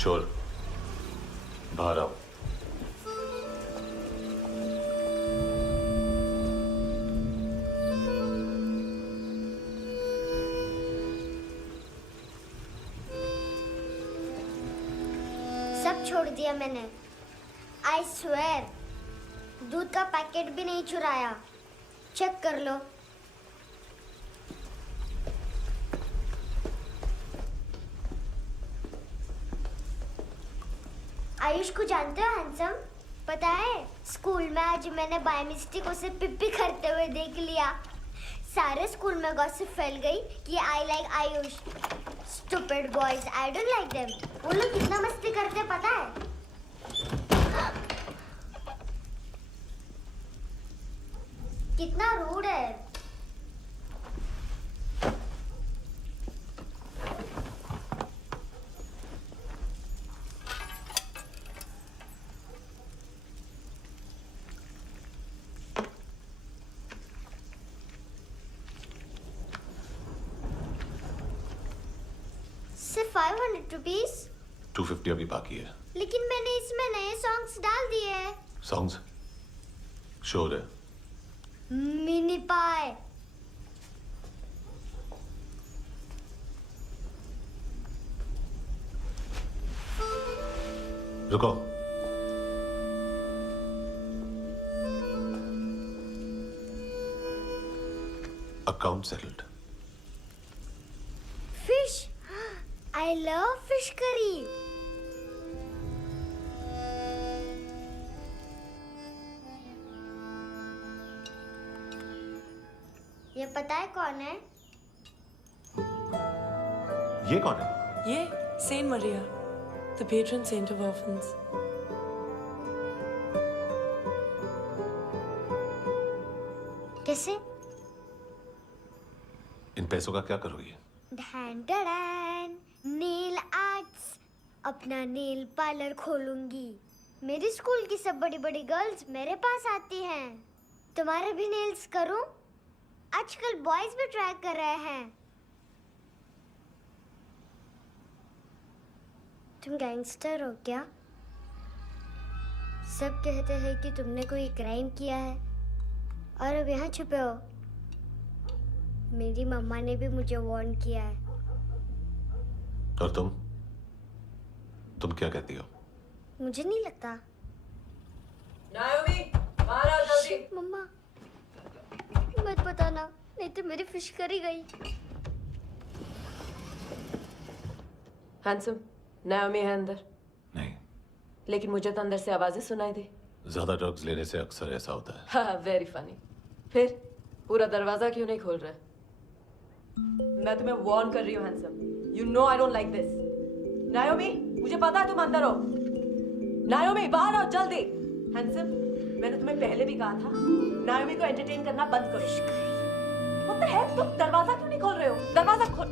छोड़, बाहर आओ। सब छोड़ दिया मैंने। आई स्वेयर, दूध का पैकेट भी नहीं चुराया। चेक कर लो। आयुष को जानते हो हैंडसम? पता है, स्कूल में आज मैंने बाय मिस्टेक उसे पिप्पी करते हुए देख लिया। सारे स्कूल में गॉसिप फैल गई कि I like Ayush. Stupid boys, I don't like them. वो लोग कितना मस्ती करते पता है? कितना रूड है। सिर्फ 500 रुपीस? 250 अभी बाकी है। लेकिन मैंने इसमें नए सॉन्ग्स डाल दिए हैं। सॉन्ग्स? शोर है। मिनी पाए। रुको। Account settled. Fish, I love fish curry. ये पता है कौन है? ये कौन है? ये Saint Maria, the patron saint of orphans. कैसे? इन पैसों का क्या करोगी? ढैन ढैन, नेल आर्ट्स। अपना नेल पार्लर खोलूंगी। मेरी स्कूल की सब बड़ी बड़ी गर्ल्स मेरे पास आती हैं। तुम्हारे भी नेल्स करूं? आजकल बॉयज भी ट्राई कर रहे हैं। तुम गैंगस्टर हो क्या? सब कहते हैं कि तुमने कोई क्राइम किया है और अब यहाँ छुपे हो। मेरी मम्मा ने भी मुझे वार्न किया है। और तुम क्या कहती हो? मुझे नहीं लगता। नायोमी, बाहर आओ जल्दी। मम्मा, मत बताना, नहीं तो मेरी फिश करी गई। हैंडसम, नायोमी है अंदर। नहीं। लेकिन मुझे तो अंदर से आवाजें सुनाई दी। ज्यादा ड्रग्स लेने से अक्सर ऐसा होता है। हाँ, वेरी फनी। फिर पूरा दरवाजा क्यों नहीं खोल रहा? मैं तुम्हें वार्न कर रही हूँ handsome. You know I don't like this. नायोमी, मुझे पता है तुम अंदर हो। नायोमी, बाहर आओ जल्दी। हैंडसम, मैंने तुम्हें पहले भी कहा था नायोमी को एंटरटेन करना बंद करो। What the heck? तुम दरवाजा क्यों नहीं खोल रहे हो? दरवाजा खोल।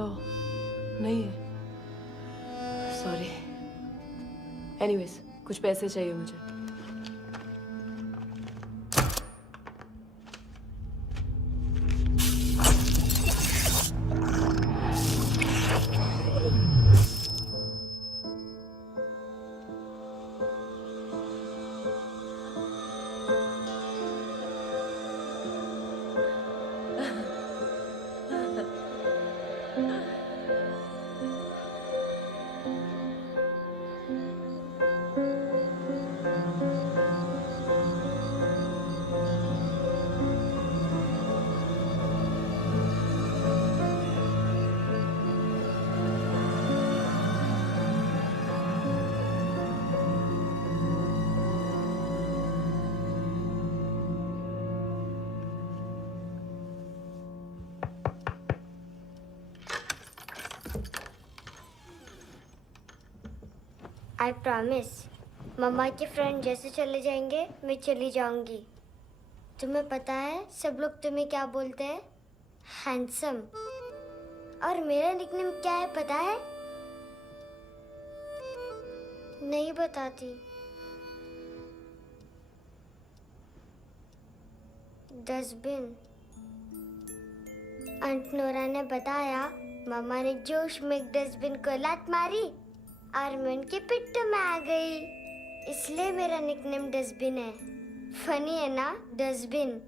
ओह, नहीं है। सॉरी। एनीवेज, कुछ पैसे चाहिए मुझे। आई प्रॉमिस, मम्मा के फ्रेंड जैसे चले जाएंगे मैं चली जाऊंगी। तुम्हें पता है सब लोग तुम्हें क्या बोलते हैं? हैंडसम। और मेरा निकनेम क्या है पता है? नहीं बताती। डस्टबिन। आंट नोरा ने बताया मामा ने जोश में एक डस्टबिन को लात मारी और मैं उनके पिट्ठू में आ गई। इसलिए मेरा निकनेम डस्टबिन है। फनी है ना, डस्टबिन।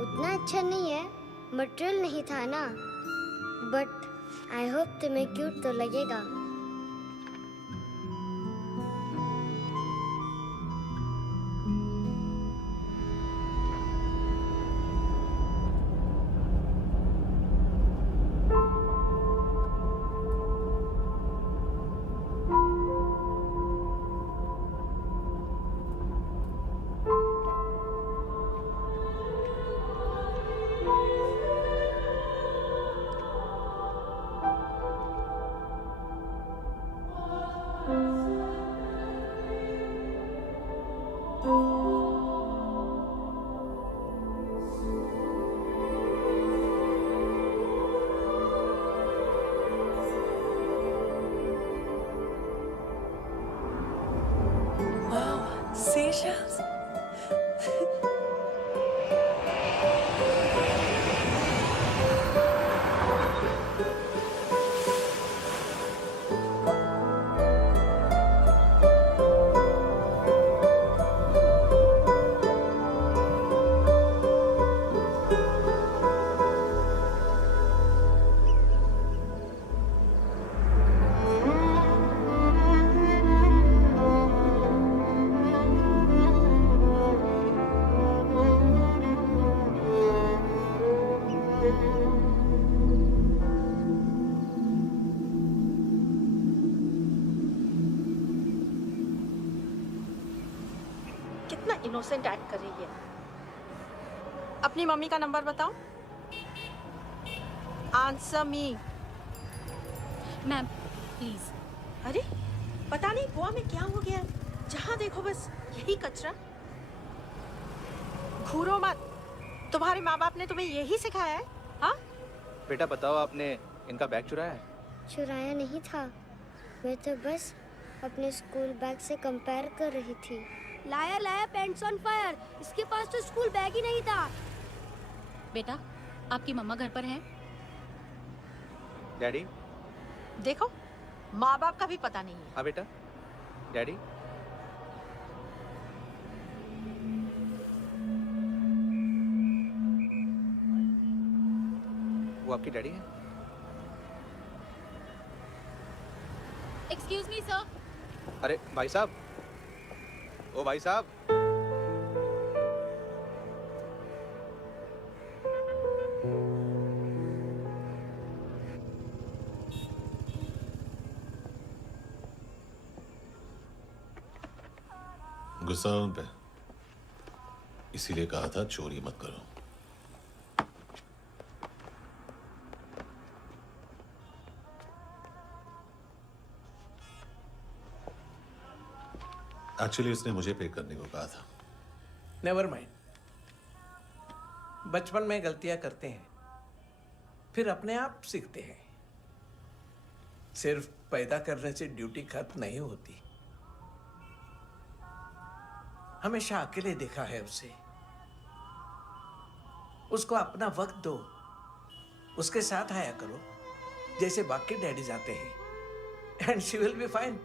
उतना अच्छा नहीं है, मटेरियल नहीं था ना, बट आई होप तुम्हें क्यूट तो लगेगा। Seashells? कितना इनोसेंट एक्ट कर रही है। अपनी मम्मी का नंबर बताओ। Answer me. Ma'am please. अरे पता नहीं गोवा में क्या हो गया, जहाँ देखो बस यही कचरा। घूरो मत, तुम्हारे माँ बाप ने तुम्हें यही सिखाया है? हाँ बेटा बताओ, आपने इनका बैग चुराया है? चुराया नहीं था, मैं तो बस अपने स्कूल बैग से कंपेयर कर रही थी। लाया लाया पैंट्स ऑन फायर, इसके पास तो स्कूल बैग ही नहीं था। बेटा आपकी मम्मा घर पर हैं? डैडी? देखो, माँ बाप का भी पता नहीं है। हाँ बेटा। डैडी? वो आपकी डैडी है? Excuse me sir. अरे भाई साहब, ओ भाई साहब। गुस्सा है उन पे, इसीलिए कहा था चोरी मत करो। एक्चुअली उसने मुझे पे करने को कहा था। नेवर माइंड, बचपन में गलतियां करते हैं, फिर अपने आप सीखते हैं। सिर्फ पैदा करने से ड्यूटी खत्म नहीं होती। हमेशा अकेले देखा है उसे। उसको अपना वक्त दो, उसके साथ आया करो जैसे बाकी डैडीज आते हैं, and she will be fine.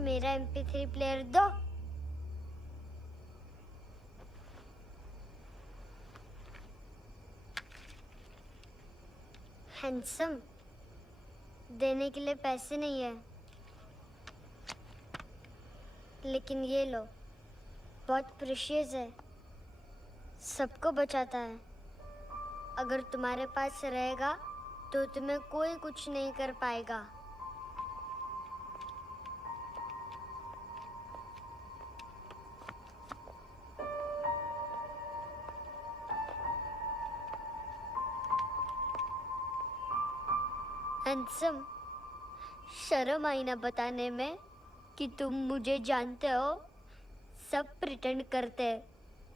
मेरा MP3 प्लेयर दो। हैंडसम, देने के लिए पैसे नहीं है, लेकिन ये लो, बहुत प्रेशियस है, सबको बचाता है। अगर तुम्हारे पास रहेगा तो तुम्हें कोई कुछ नहीं कर पाएगा। हैंडसम, शर्म आई ना बताने में कि तुम मुझे जानते हो। सब प्रिटेंड करते हैं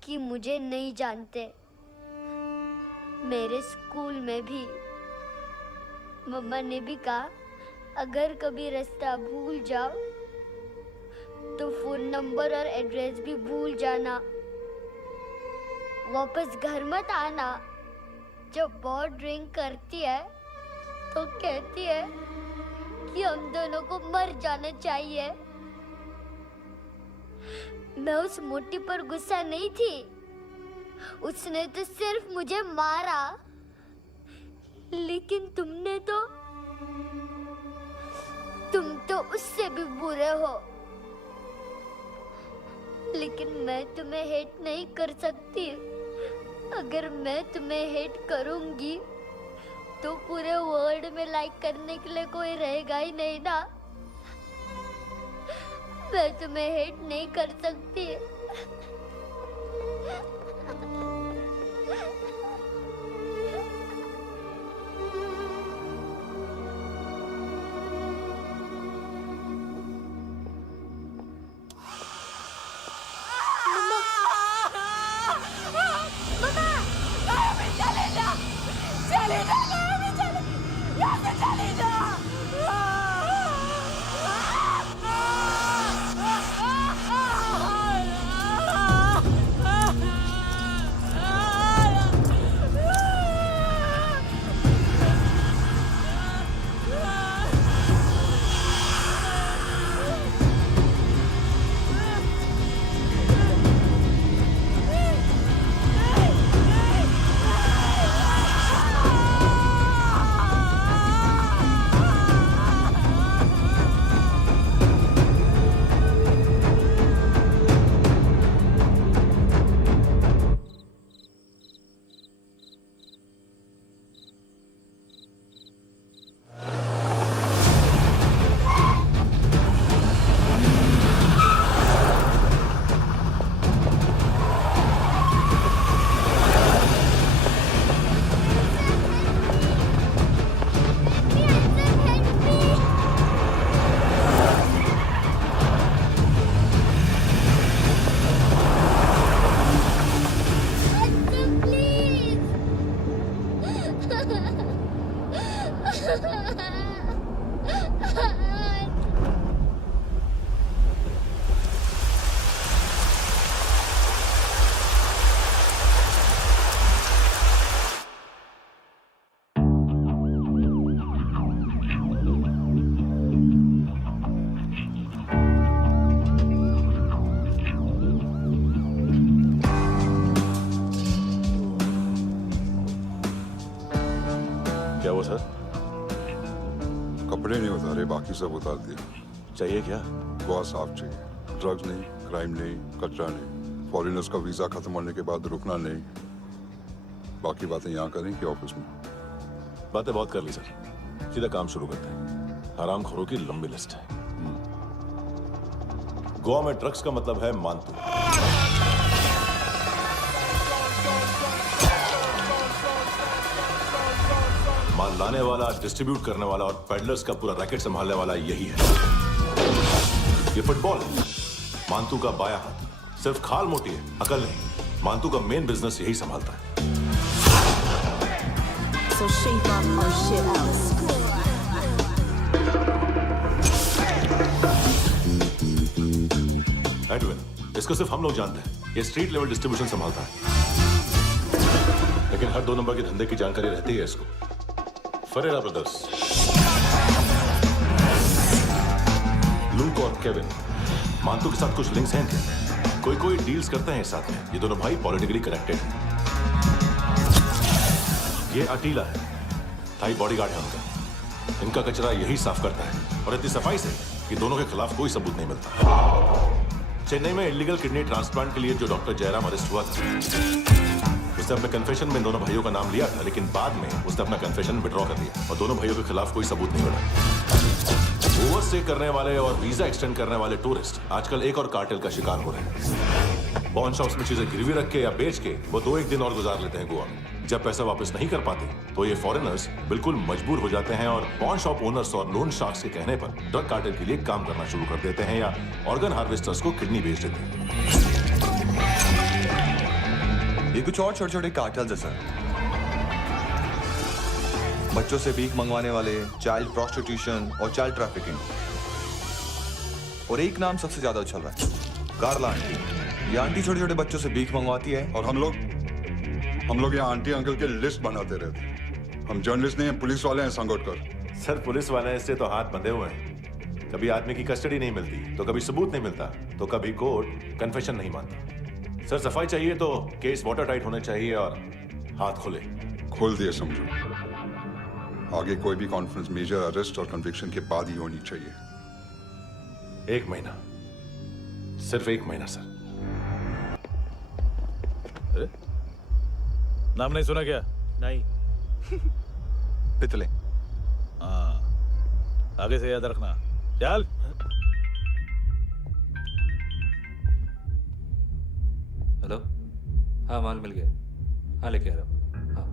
कि मुझे नहीं जानते। मेरे स्कूल में भी मम्मा ने भी कहा, अगर कभी रास्ता भूल जाओ तो फोन नंबर और एड्रेस भी भूल जाना, वापस घर मत आना। जब बहुत ड्रिंक करती है तो कहती है कि हम दोनों को मर जाना चाहिए। मैं उस मोटी पर गुस्सा नहीं थी, उसने तो सिर्फ मुझे मारा, लेकिन तुम तो उससे भी बुरे हो। लेकिन मैं तुम्हें हेट नहीं कर सकती। अगर मैं तुम्हें हेट करूंगी तो पूरे वर्ल्ड में लाइक करने के लिए कोई रहेगा ही नहीं ना। मैं तुम्हें हेट नहीं कर सकती। क्या हुआ सर? कपड़े नहीं उतारे, बाकी सब उतार दिया। चाहिए क्या? बहुत साफ चाहिए। ड्रग्स नहीं, क्राइम नहीं, कचरा नहीं, फॉरेनर्स का वीजा खत्म होने के बाद रुकना नहीं। बाकी बातें यहाँ करें कि ऑफिस में? बातें बहुत कर ली सर, सीधा काम शुरू करते हैं। हरामखोरों की लंबी लिस्ट है। गोवा में ड्रग्स का मतलब है मानतू। माल लाने वाला, डिस्ट्रीब्यूट करने वाला और पेडलर्स का पूरा रैकेट संभालने वाला यही है। ये फुटबॉल है, मानतू का बाया हाथ। सिर्फ खाल मोटी है, अकल नहीं। मानतू का मेन बिजनेस यही संभालता है। So shape up or shit out. Edwin, इसको सिर्फ हम लोग जानते हैं। ये स्ट्रीट लेवल डिस्ट्रीब्यूशन संभालता है, लेकिन हर 2 नंबर के धंधे की जानकारी रहती है इसको। फरेरा ब्रदर्स, लूक और केविन, मानतू के साथ कुछ लिंक्स हैं क्या? कोई डील्स करते हैं साथ में। ये दोनों भाई पॉलिटिकली कनेक्टेड हैं। ये अटीला है, स्थायी बॉडीगार्ड है उनका। इनका कचरा यही साफ करता है और इतनी सफाई से कि दोनों के खिलाफ कोई सबूत नहीं मिलता। चेन्नई में इलीगल किडनी ट्रांसप्लांट के लिए जो डॉक्टर जयराम अरेस्ट हुआ था, उसने अपने कन्फेशन में दोनों भाइयों का नाम लिया था, लेकिन बाद में उसने अपना कन्फेशन विड्रॉ कर लिया और दोनों भाइयों के खिलाफ कोई सबूत नहीं मिला। ओवरस्टे करने वाले और वीजा एक्सटेंड करने वाले टूरिस्ट आजकल एक और कार्टेल का शिकार हो रहे हैं। पॉन शॉप्स में चीजें गिरवी रख के या बेच के वो 2-1 दिन और गुजार लेते हैं गोवा में। जब पैसा वापस नहीं कर पाते तो ये फॉरेनर्स बिल्कुल मजबूर हो जाते हैं और पॉन शॉप ओनर्स और लोन शार्क्स के कहने पर ड्रग कार्टेल के लिए काम करना शुरू कर देते हैं या ऑर्गन हार्वेस्टर्स को किडनी बेच देते हैं। ये कुछ और छोटे छोटे कार्टेल्स है सर। बच्चों से भीख मंगवाने वाले, चाइल्ड प्रोस्टिट्यूशन और चाइल्ड ट्रैफिकिंग। और एक नाम सबसे ज्यादा उछल रहा है, कार्ला आंटी। ये आंटी छोटे छोटे बच्चों से भीख मंगवाती है और हम लोग यहाँ आंटी अंकल के लिस्ट बनाते रहते। हम जर्नलिस्ट नहीं हैं, पुलिस वाले हैं संगोटकर। सर पुलिस वाले इससे तो हाथ बंधे हुए हैं। कभी आदमी की कस्टडी नहीं मिलती तो कभी सबूत नहीं मिलता तो कभी कोर्ट कन्फेशन नहीं मानता। सर सफाई चाहिए तो केस वाटर टाइट होने चाहिए और हाथ खुले। खोल दिए समझो। आगे कोई भी कॉन्फ्रेंस मेजर अरेस्ट और कन्विक्शन के बाद ही होनी चाहिए। 1 महीना, सिर्फ 1 महीना सर। नाम नहीं सुना क्या? नहीं। पितले। हाँ, आगे से याद रखना। चल। हेलो, हाँ माल मिल गया। हाँ लेके आ रहा हूँ। हाँ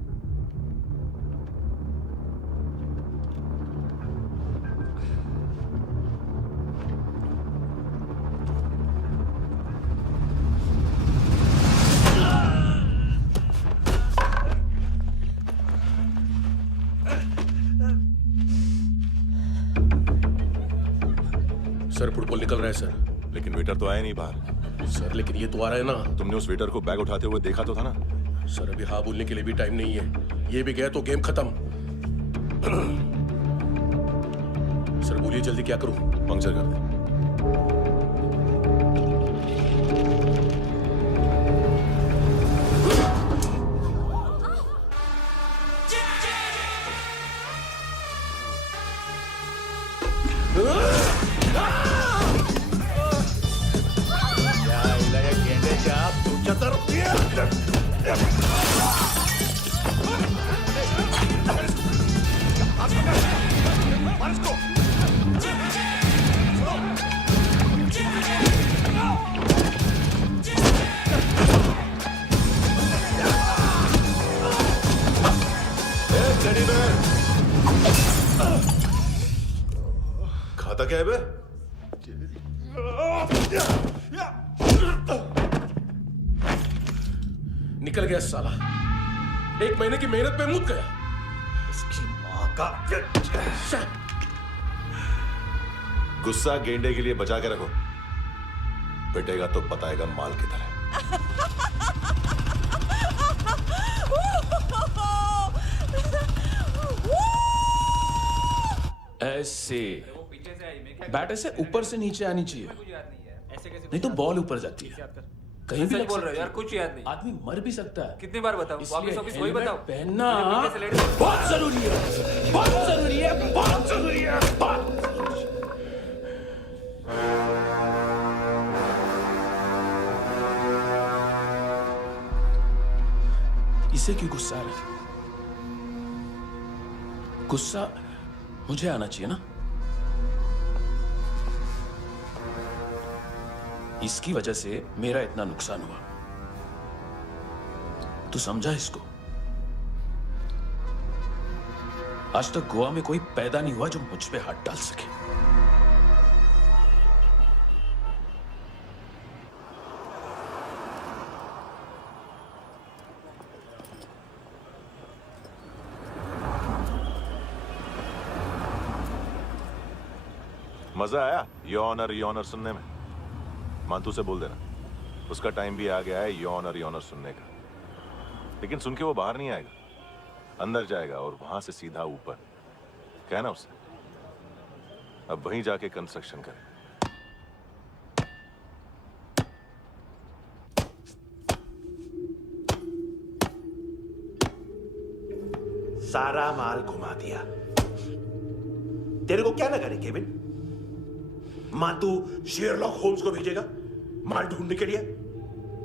सर फुटबॉल निकल रहा है सर। लेकिन वेटर तो आया नहीं बाहर। सर लेकिन ये तो आ रहा है ना। तुमने उस वेटर को बैग उठाते हुए देखा तो था ना। सर अभी हाँ बोलने के लिए भी टाइम नहीं है। ये भी गया तो गेम खत्म। सर बोलिए जल्दी क्या करूं? पंक्चर कर दे। खाता क्या है बे? निकल गया साला। 1 महीने की मेहनत पे मुक गया। इसकी माँ का। गुस्सा गेंडे के लिए बचा के रखो, पिटेगा तो बताएगा माल की तरह। ऐसे बैट ऐसे ऊपर से नीचे आनी चाहिए, नहीं तो बॉल ऊपर जाती है। कहीं भी बोल रहे हो यार, कुछ याद नहीं। आदमी मर भी सकता है। कितनी बार बताऊं? वापस ऑफिस वही बताओ। पहनना बहुत जरूरी है, बहुत जरूरी है, बहुत जरूरी है, बहुत। इसे क्यों गुस्सा आ रहा है? गुस्सा मुझे आना चाहिए ना। इसकी वजह से मेरा इतना नुकसान हुआ। तू समझा इसको? आज तक गोवा में कोई पैदा नहीं हुआ जो मुझ पे हाथ डाल सके। मजा आया योनर सुनने में? मानतू से बोल देना, उसका टाइम भी आ गया है योनर सुनने का। लेकिन सुन के वो बाहर नहीं आएगा, अंदर जाएगा और वहां से सीधा ऊपर। कहना उससे अब वहीं जाके कंस्ट्रक्शन करे। सारा माल घुमा दिया। तेरे को क्या लगा रे केविन? मां तू शेरलॉक होम्स को भेजेगा माल ढूंढने के लिए?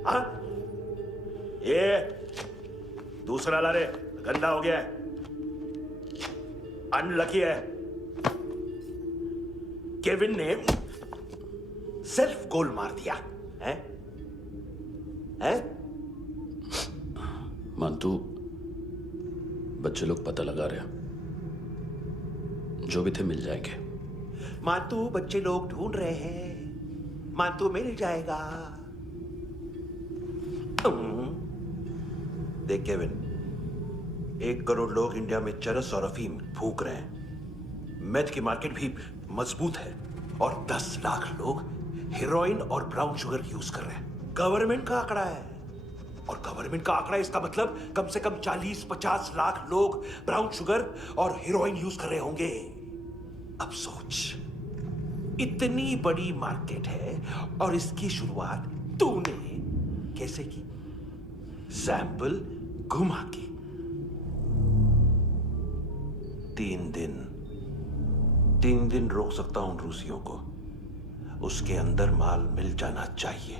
हाँ? ये दूसरा ला रे, गंदा हो गया है, अनलकी है। केविन ने सेल्फ गोल मार दिया है? हैं? मानतू, बच्चे लोग पता लगा रहे हैं, जो भी थे मिल जाएंगे। मानतू, बच्चे लोग ढूंढ रहे हैं, मानतू मिल जाएगा। देख केविन, 1 करोड़ लोग इंडिया में चरस और अफीम फूक रहे हैं। मेथ की मार्केट भी मजबूत है और 10 लाख लोग हेरोइन और ब्राउन शुगर यूज कर रहे हैं। गवर्नमेंट का आंकड़ा है, और गवर्नमेंट का आंकड़ा, इसका मतलब कम से कम 40-50 लाख लोग ब्राउन शुगर और हेरोइन यूज कर रहे होंगे। अब सोच, इतनी बड़ी मार्केट है और इसकी शुरुआत तूने कैसे की? सैंपल घुमा के। 3 दिन रोक सकता हूं रूसियों को, उसके अंदर माल मिल जाना चाहिए,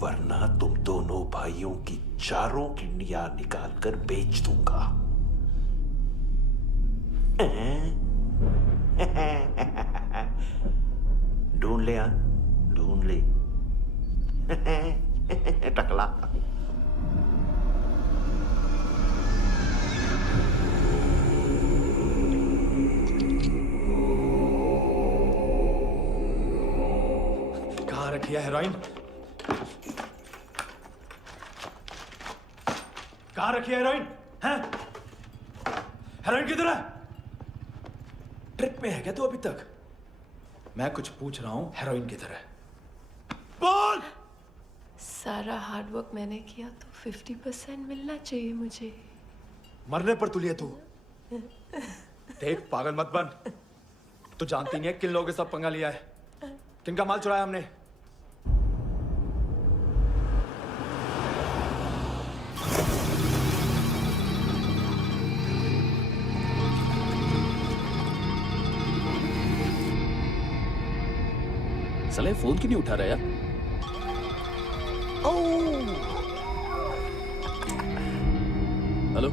वरना तुम दोनों भाइयों की 4 किडनियां निकाल कर बेच दूंगा। ढूंढ ले, ढूंढ ले टकला। कहाँ रखी है हेरोइन? कहाँ रखी है हेरोइन? हैं? हेरोइन किधर है? ट्रिप पे है क्या तू अभी तक? मैं कुछ पूछ रहा हूं, हेरोइन किधर है? बोल! सारा हार्ड वर्क मैंने किया तो 50% मिलना चाहिए मुझे। मरने पर तुलिए तू। देख, पागल मत बन। तू जानती नहीं है किन लोगों के साथ पंगा लिया है, किनका माल चुराया हमने। साले फोन क्यों नहीं उठा रहा यार? Hello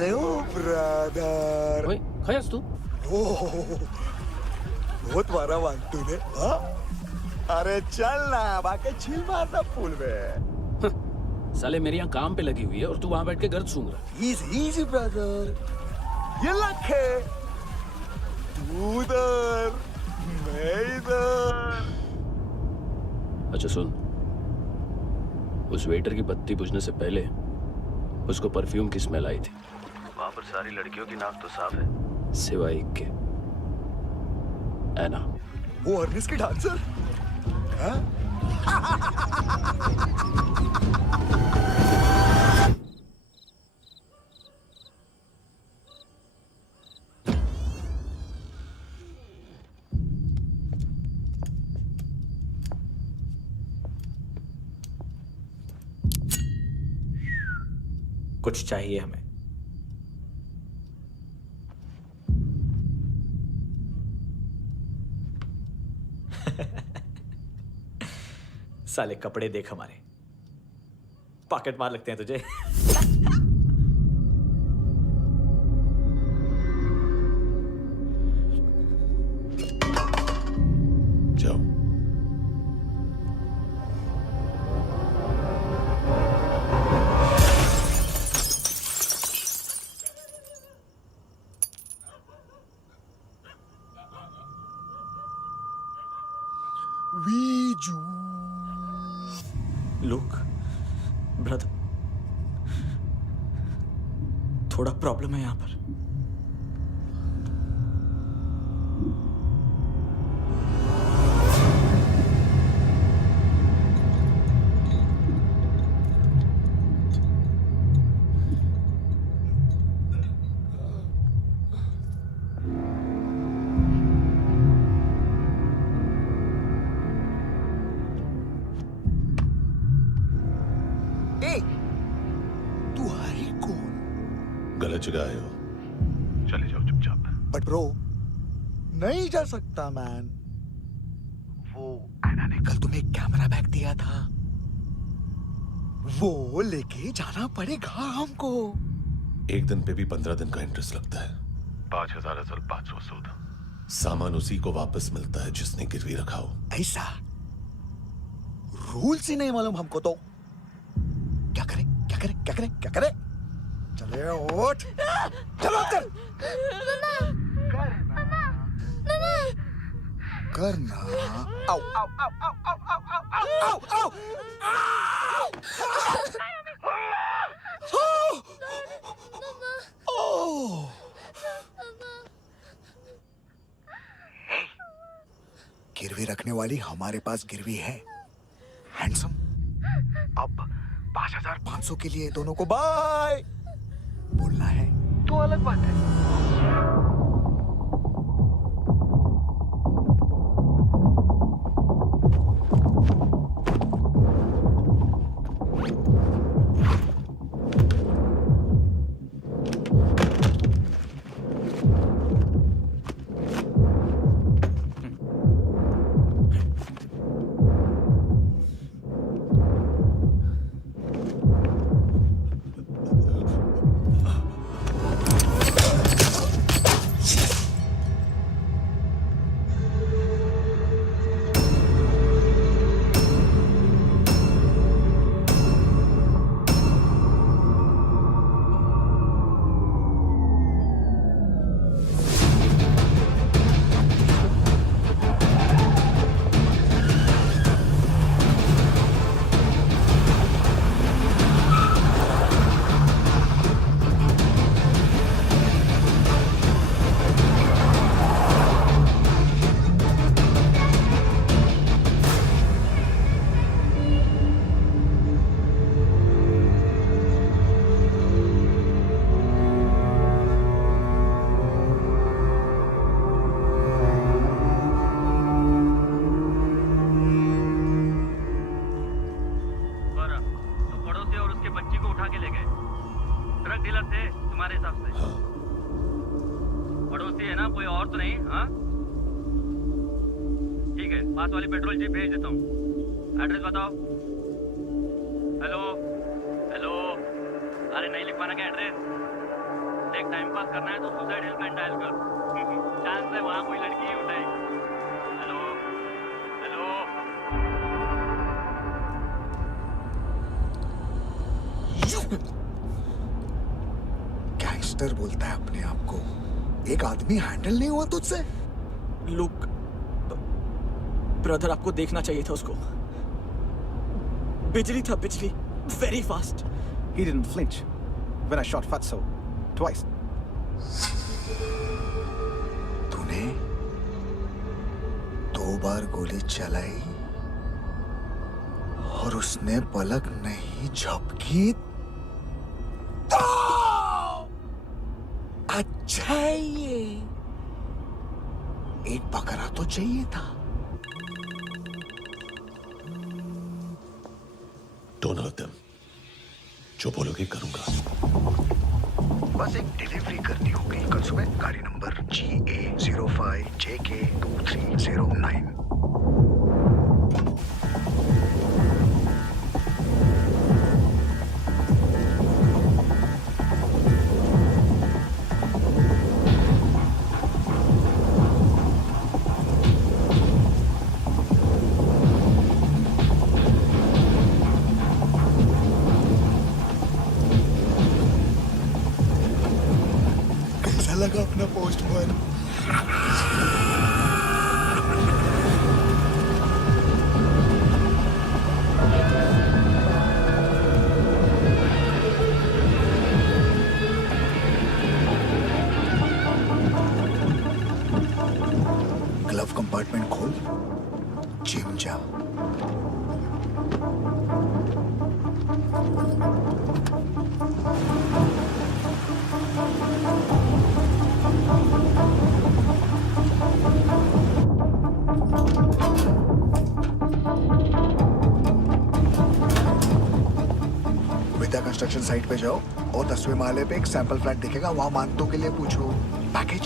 hello brother. ओए, खयास तू? बहुत मारा वांटू ने। हाँ? अरे चल ना, बाकी छील मारना पूल में। साले मेरी यहाँ काम पे लगी हुई है और तू वहां बैठ के गर्द सूंघ रहा। इजी ब्रदर, ये लक है। तू उधर, मैं इधर। अच्छा सुन, उस वेटर की बत्ती बुझने से पहले उसको परफ्यूम की स्मेल आई थी। वहां पर सारी लड़कियों की नाक तो साफ है, सिवाय एक के, एना। वो अर्निस की डांसर? हाँ? कुछ चाहिए हमें। साले कपड़े देख हमारे, पॉकेट मार लगते हैं तुझे। जाओ। लुक ब्रदर, थोड़ा प्रॉब्लम है यहाँ पर। तू हरी कौन? जगह आए हो, चले जाओ चुपचाप। बट ब्रो, नहीं जा सकता मैन। वो एना ने कल तुम्हें एक कैमरा बैग दिया था, वो लेके जाना पड़ेगा हमको। एक दिन पे भी 15 दिन का इंटरेस्ट लगता है। 5,000 असल 500 सूद। सामान उसी को वापस मिलता है जिसने गिरवी रखा हो। ऐसा रूल्स ही नहीं मालूम हमको तो। क्या करें क्या करें क्या करें क्या करें? चले उठ, चलो कर करना। आओ आओ आओ आओ आओ आओ आओ आओ आओ। गिरवी रखने वाली हमारे पास गिरवी है हैंडसम। अब 5,500 के लिए दोनों को बाय बोलना है तो अलग बात है। पास वाली पेट्रोल जीप भेज देता हूँ। एड्रेस बताओ। हेलो हेलो, अरे नहीं लिख पाना क्या एड्रेस? देख टाइम पास करना है तो सुसाइड हेल्पलाइन डायल कर। चांस है वहाँ कोई लड़की ही उठाए। हेलो हेलो, गैंगस्टर बोलता है अपने आप को। एक आदमी हैंडल नहीं हुआ तुझसे? लुक ब्रदर, आपको देखना चाहिए था उसको। बिजली था, बिजली, very fast. He didn't flinch when I shot Fatso twice. तूने 2 बार गोली चलाई और उसने पलक नहीं झपकी तो अच्छा है ये। एक बकरा तो चाहिए था। Don't hurt them. जो बोलोगे करूंगा। बस एक डिलीवरी करनी होगी कल सुबह। गाड़ी नंबर GA05JK2309। लगा अपना पोस्टमैन। ग्लव कंपार्टमेंट खोल, जिम जा। कंस्ट्रक्शन कंस्ट्रक्शन साइट पे जाओ और 10वें माले पे एक सैंपल फ्लैट दिखेगा, वहां मानतों के लिए पूछो। पैकेज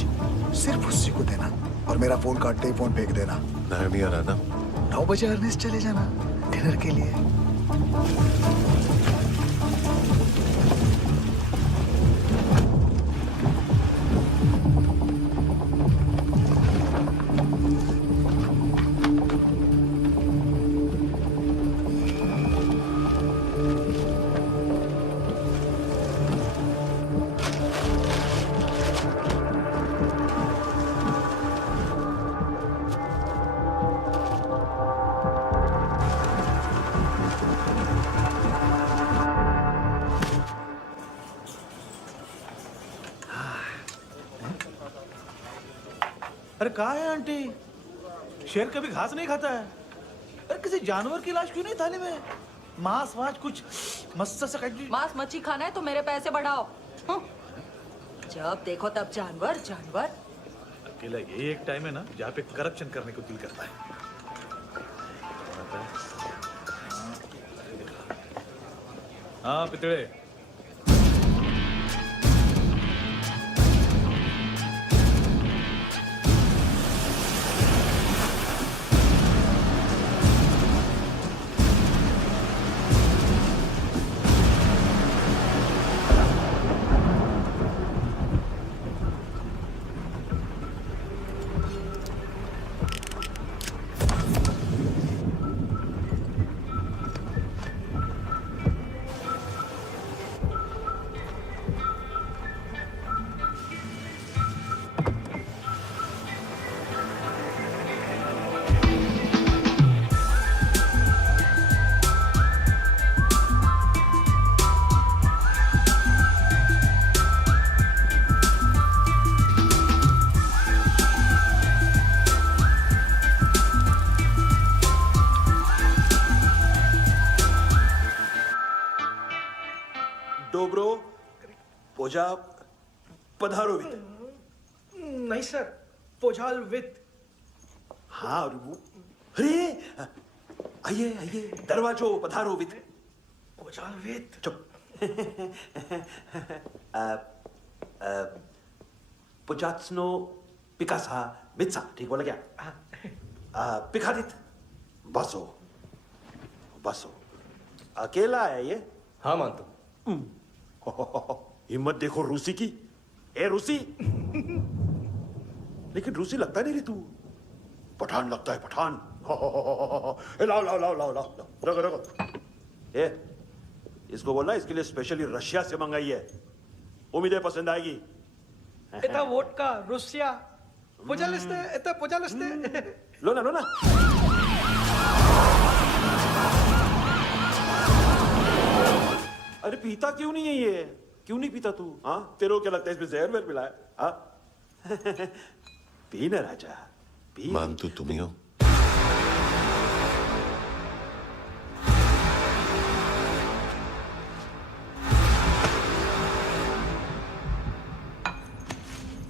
सिर्फ उसी को देना और मेरा फोन काटते ही फोन फेंक देना। नायमी आ रहा ना? 9 बजे अर्नेस्ट चले जाना डिनर के लिए। अरे कहाँ है आंटी? शेर कभी घास नहीं खाता है। अरे किसी जानवर की लाश क्यों नहीं थाली में? मांस वाच कुछ मस्त सा मांस मच्छी खाना है तो मेरे पैसे बढ़ाओ। जब देखो तब जानवर जानवर। अकेला यही एक टाइम है ना जहाँ पे करप्शन करने को दिल करता है। हाँ पितड़े, डोब्रो पोजा पधारोवित। नहीं सर, पोजाल विथ। हाँ अरे आइए आइए, दरवाजो पधारोवित। पोजाल विथ। चुप। पुचात्सनो पिकासा मित्सा, ठीक बोला क्या? पिखादित बसो बसो। अकेला है ये? हाँ मानतो। हिम्मत देखो रूसी की। ए रूसी। लेकिन रूसी लगता नहीं रे तू, पठान लगता है पठान। लाओ लाओ लाओ लाओ लाओ, रखो रखो। ए इसको बोलना इसके लिए स्पेशली रशिया से मंगाई है, उम्मीद है पसंद आएगी। इतना वोडका रुसिया पोजालिस्ते, इतना पोजालिस्ते। लो ना लो ना। अरे पीता क्यों नहीं है ये? क्यों नहीं पीता तू? हाँ तेरे को क्या लगता है इसमें जहर वेर मिला है? हाँ पी ना राजा पी। मान तू तुम ही हो।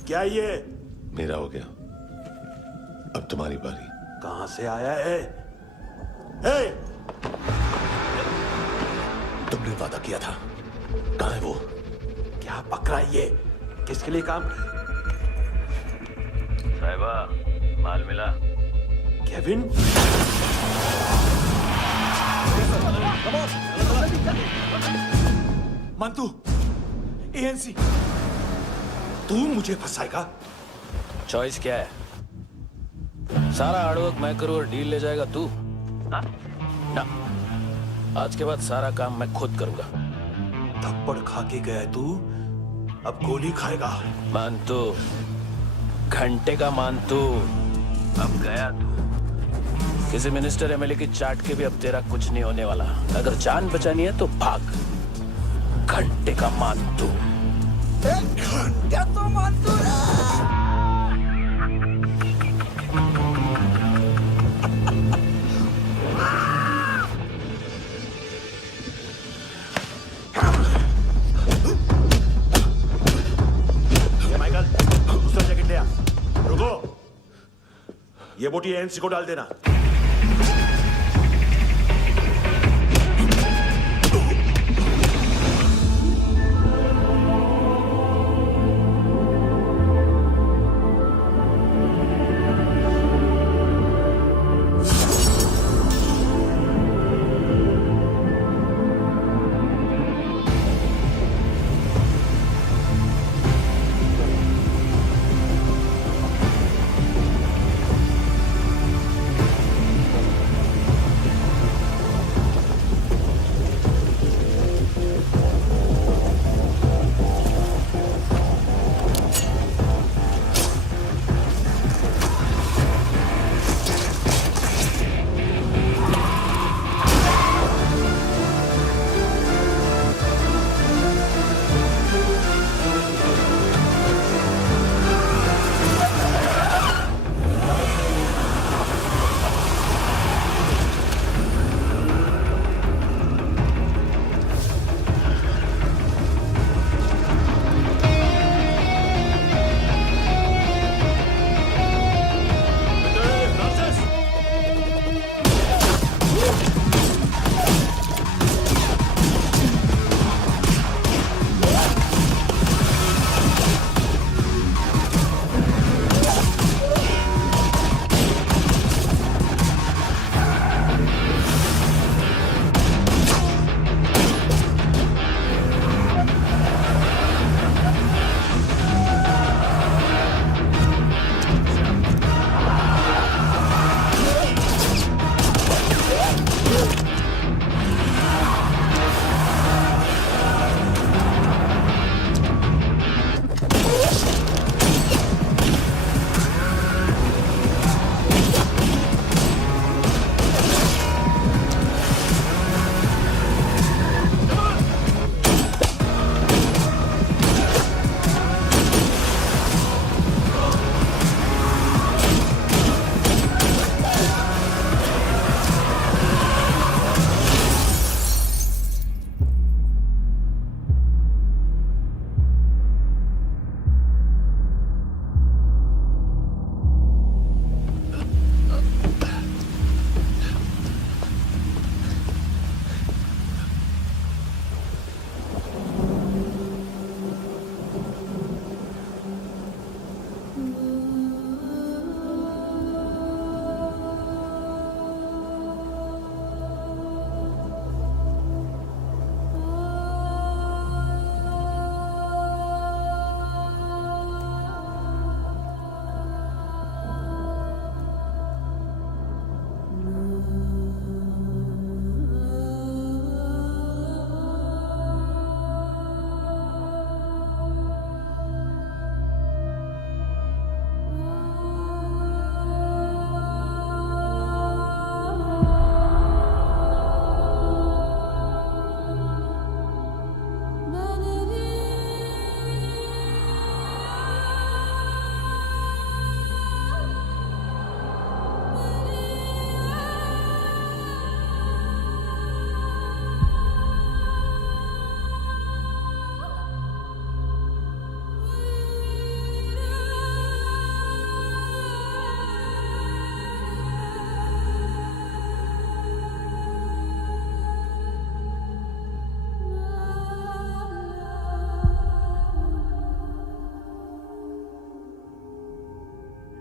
क्या ये? मेरा हो गया, अब तुम्हारी बारी। कहां से आया है? हे! तुमने वादा किया था, कहां है वो? क्या पकड़ा ये? किसके लिए काम? साहिबा, माल मिला? केविन? मंतू, एएनसी। तू मुझे फंसाएगा? चॉइस क्या है? सारा हार्डवर्क मैं करूं और डील ले जाएगा तू? हाँ? ना, आज के बाद सारा काम मैं खुद करूंगा। थप्पड़ खा के गया तू, अब गोली खाएगा। मानतू, घंटे का मानतू, अब गया तू। किसी मिनिस्टर एमएलए की चाट के भी अब तेरा कुछ नहीं होने वाला। अगर जान बचानी है तो भाग। घंटे का मानतू। घंटा तो मानतू माइकल, दूसरा जैकेट ले आ। रुको, ये बोटी एएनसी को डाल देना।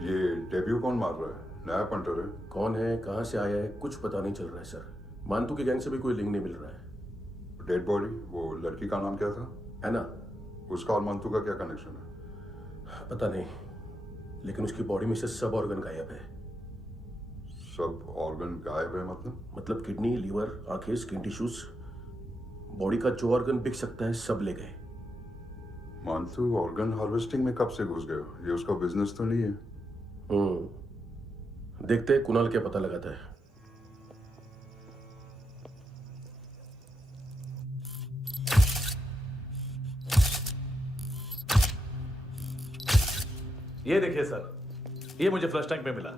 ये डेब्यू कौन मार रहा है? नया पंटर है? कौन है, कहाँ से आया है, कुछ पता नहीं चल रहा है सर। मानतू के गैंग से भी कोई लिंक नहीं मिल रहा है। डेड बॉडी, वो लड़की का नाम क्या था? हैना। उसका और मंतू का क्या कनेक्शन है? पता नहीं, लेकिन उसकी बॉडी में से सब ऑर्गन गायब है। सब ऑर्गन गायब है मतलब किडनी, लीवर, आंखें, स्किन टिश्यूज, बॉडी का जो ऑर्गन बिक सकता है सब ले गए। मानतू ऑर्गन हार्वेस्टिंग में कब से घुस गए? ये उसका बिजनेस तो नहीं है? देखते हैं कुणाल क्या पता लगाता है। ये देखिए सर, ये मुझे फ्लश टैंक में मिला।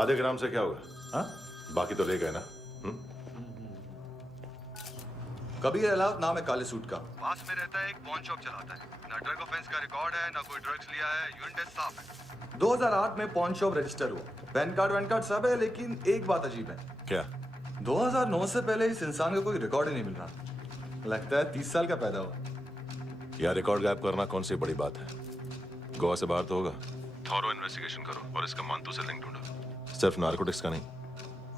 आधे ग्राम से क्या होगा? हाँ? बाकी तो ले गए ना? कबीर अलाउद नाम है काले सूट का। पास में रहता है, एक पॉन शॉप चलाता है। ना ड्रग ऑफेंस का रिकॉर्ड है, ना कोई ड्रग्स लिया है। यूनिट टेस्ट साफ है। 2008 में पॉन शॉप रजिस्टर हुआ। पैन कार्ड वैन कार्ड सब है, लेकिन एक बात अजीब है। क्या? 2009 से पहले इस इंसान का कोई रिकॉर्ड ही नहीं मिल रहा। लगता है 30 साल का पैदा हुआ। यार रिकॉर्ड गायब करना कौन सी बड़ी बात है? गोवा से बाहर तो होगा। थॉरो इन्वेस्टिगेशन करो और इसका मानतू से लिंक ढूंढो। सिर्फ नारकोटिक्स का नहीं,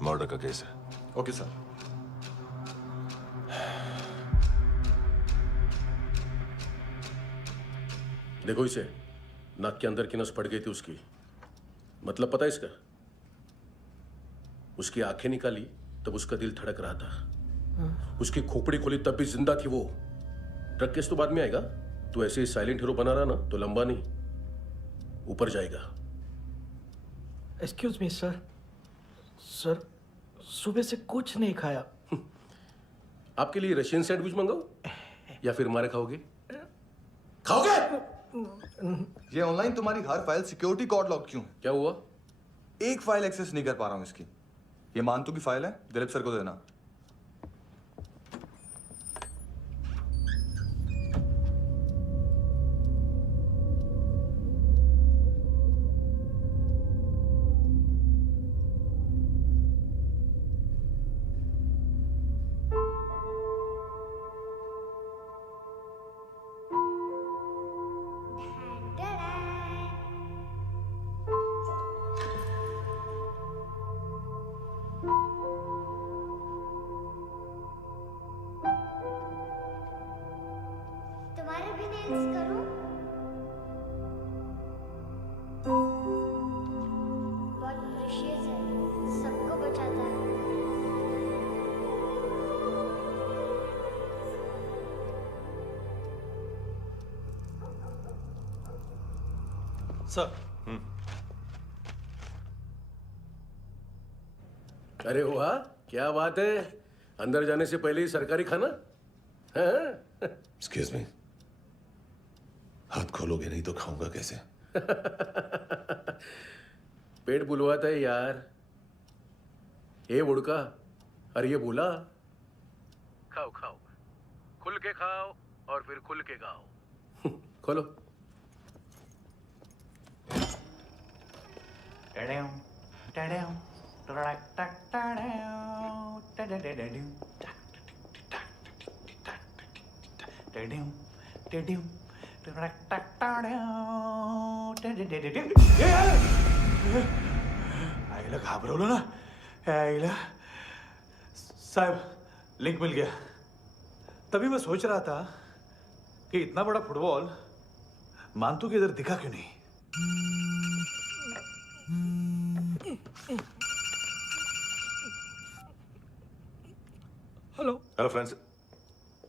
मर्डर का केस है। Okay sir. देखो इसे, नाक के अंदर की नस पड़ गई थी उसकी। मतलब पता है इसका? उसकी आंखें निकाली तब उसका दिल धड़क रहा था। उसकी खोपड़ी खोली तब भी जिंदा थी वो। ड्रग केस तो बाद में आएगा। तो ऐसे ही साइलेंट हीरो बना रहा ना तो लंबा नहीं, ऊपर जाएगा। Excuse me sir. सर, सुबह से कुछ नहीं खाया। आपके लिए रशियन सैंडविच मंगाओ या फिर मारे खाओगे? खाओगे? ये ऑनलाइन तुम्हारी हर फाइल सिक्योरिटी कोड लॉक क्यों है? क्या हुआ? एक फाइल एक्सेस नहीं कर पा रहा हूं इसकी। ये मानतू की फाइल है, दिलीप सर को देना। तुम्हारे भी नेल्स करूं? बहुत प्रेशियस है, सबको बचाता है। सर। अरे वाह, क्या बात है। अंदर जाने से पहले ही सरकारी खाना। एक्सक्यूज मी, हाथ खोलोगे नहीं तो खाऊंगा कैसे? पेट बुलवाता है यार। ये बुड़का, अरे ये बोला। खाओ खाओ, खुल के खाओ और फिर खुल के गाओ। खोलो। आईला घाबरवलं ना? आईला साहब, लिंक मिल गया। तभी मैं सोच रहा था कि इतना बड़ा फुटबॉल मानतू के इधर दिखा क्यों नहीं? हेलो। हेलो फ्रेंड्स,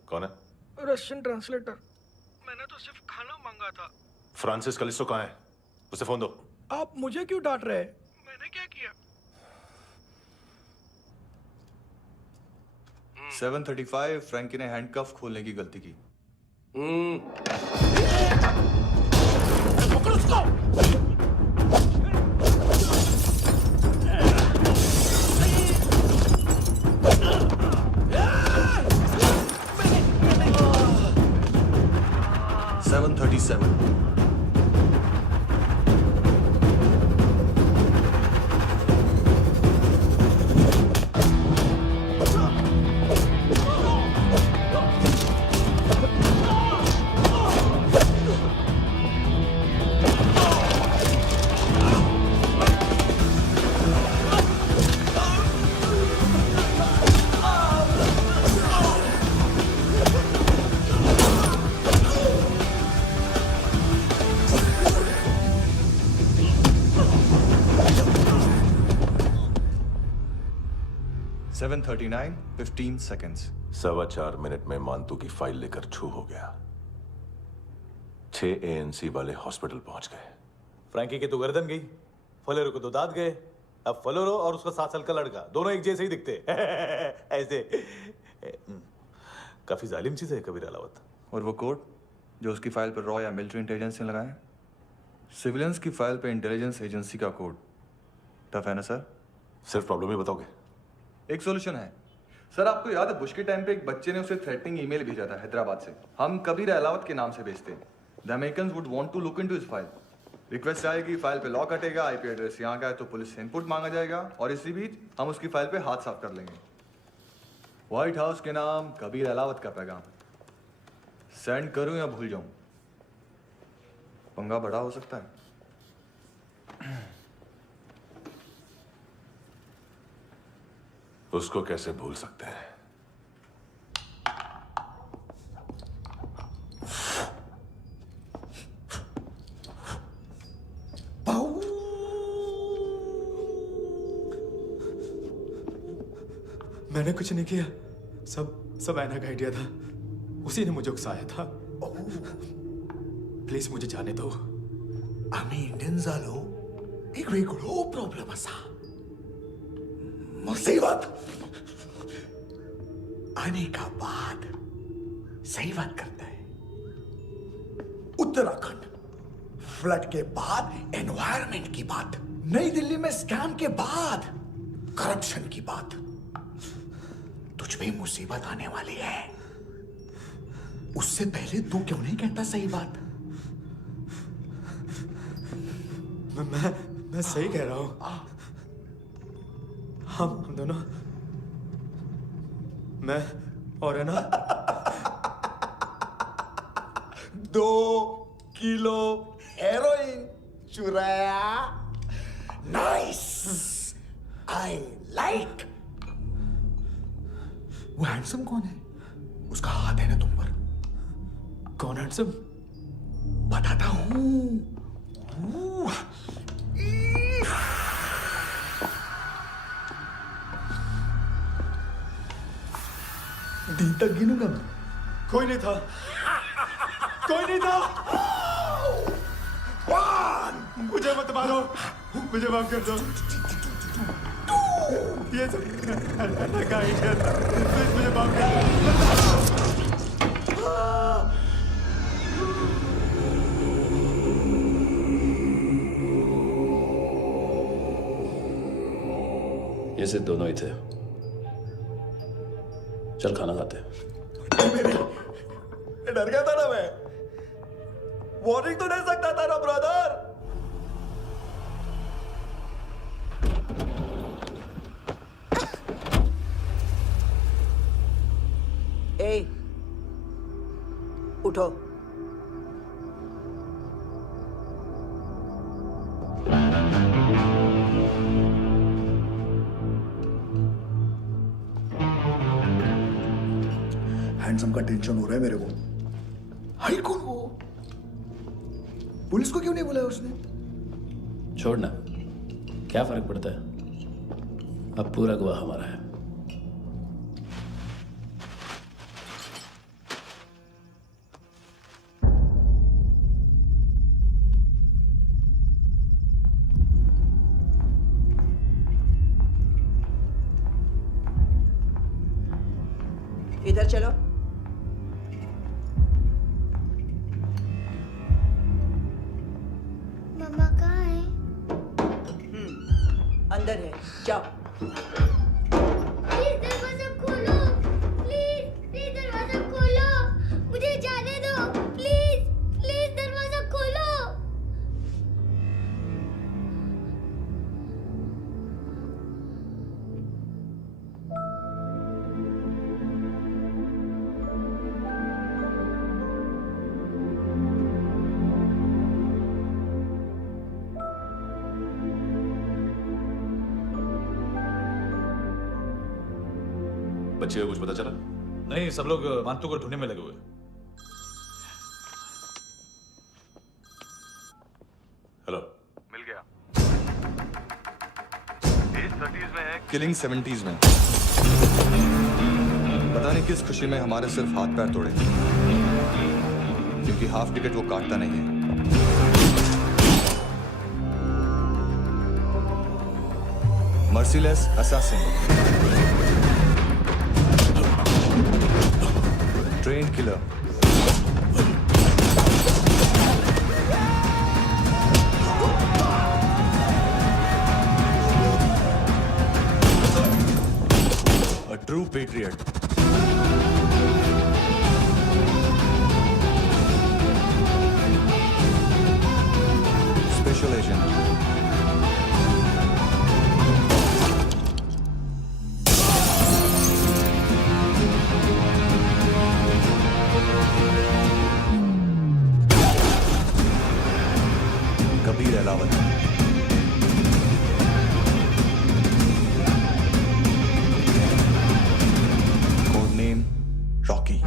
कौन है? Russian translator. मैंने तो सिर्फ खाना मांगा था। फ्रांसिस कलिस्टो कहाँ है? उसे फोन दो। आप मुझे क्यों डांट रहे हैं? मैंने क्या किया? 735 फ्रैंकी ने हैंडकफ खोलने की गलती की। पकड़ो उसको। 737 737 7:39, 15 seconds. 4.25 मिनट में मांतू की फाइल लेकर छू हो गया। 6 ANC वाले हॉस्पिटल पहुंच गए। फ्रैंकी की तो गर्दन गई, फलेरो को तो दांत गए। अब फलेरो और उसका 7 साल का लड़का दोनों एक जैसे ही दिखते ऐसे। काफी जालिम चीज है कबीर अलावत। और वो कोड जो उसकी फाइल पर रॉ या मिलिट्री इंटेलिजेंस ने लगाया, सिविलियंस की फाइल पे इंटेलिजेंस एजेंसी का कोड। टफ है ना सर? सिर्फ प्रॉब्लम ही बताओगे? एक सॉल्यूशन है सर। आपको याद है बुश के टाइम पे एक बच्चे ने उसे थ्रेटनिंग ईमेल भेजा था हैदराबाद से। हम कबीर अलावत के नाम से भेजते हैं। The Americans would want to look into his file. Request आएगी, फाइल पे लॉक हटेगा, आईपी एड्रेस यहाँ का है तो पुलिस से इनपुट मांगा जाएगा और इसी बीच हम उसकी फाइल पे हाथ साफ कर लेंगे। व्हाइट हाउस के नाम कबीर अलावत का पैगाम। सेंड करूं या भूल जाऊं? पंगा बड़ा हो सकता है। उसको कैसे भूल सकते हैं? मैंने कुछ नहीं किया, सब ऐना का आइडिया था। उसी ने मुझे उकसाया था। प्लीज मुझे जाने दो। आम्ही इंडियन झालो एक वेगळो प्रॉब्लेम असा। मुसीबत आने का बाद सही बात करता है। उत्तराखंड फ्लड के बाद एनवायरनमेंट की बात, नई दिल्ली में स्कैम के बाद करप्शन की बात। तुझ पे मुसीबत आने वाली है, उससे पहले तू क्यों नहीं कहता सही बात? मैं सही कह रहा हूं। हम दोनों, मैं और है ना 2 किलो हेरोइन चुराया। Nice, I like. वो हैंडसम कौन है? उसका हाथ है ना तुम पर? कौन हैंडसम? बताता हूं। दिन तक गिनूंगा मैं। कोई नहीं था, कोई नहीं था। मुझे मत मारो, मुझे माफ कर दो। ये सब का आइडिया था। प्लीज मुझे माफ कर दो। ये सिर्फ दोनों ही थे। चल खाना खाते हैं। डर गया था ना मैं। वार्निंग तो दे सकता था ना ब्रदर। ए, उठो। हैंडसम का टेंशन हो रहा है मेरे को। हाई कौन वो? पुलिस को क्यों नहीं बुलाया उसने? छोड़ना, क्या फर्क पड़ता है? अब पूरा गवाह हमारा है। इधर चलो। मम्मा कहाँ है? अंदर है, जाओ। प्लीज दरवाजा खोलो, प्लीज दरवाजा खोलो, मुझे जाने दो, प्लीज दरवाजा खोलो। बच्चे को कुछ पता चला? नहीं, सब लोग मांतू को ढूंढने में लगे हुए। हेलो, मिल गया। एज 30s में है, किलिंग 70s में। पता नहीं किस खुशी में हमारे सिर्फ हाथ पैर तोड़े, क्योंकि हाफ टिकट वो काटता नहीं है। Merciless assassin, train killer, a true patriot. Special agent. Kabir Ahlawat. Code name Rocky.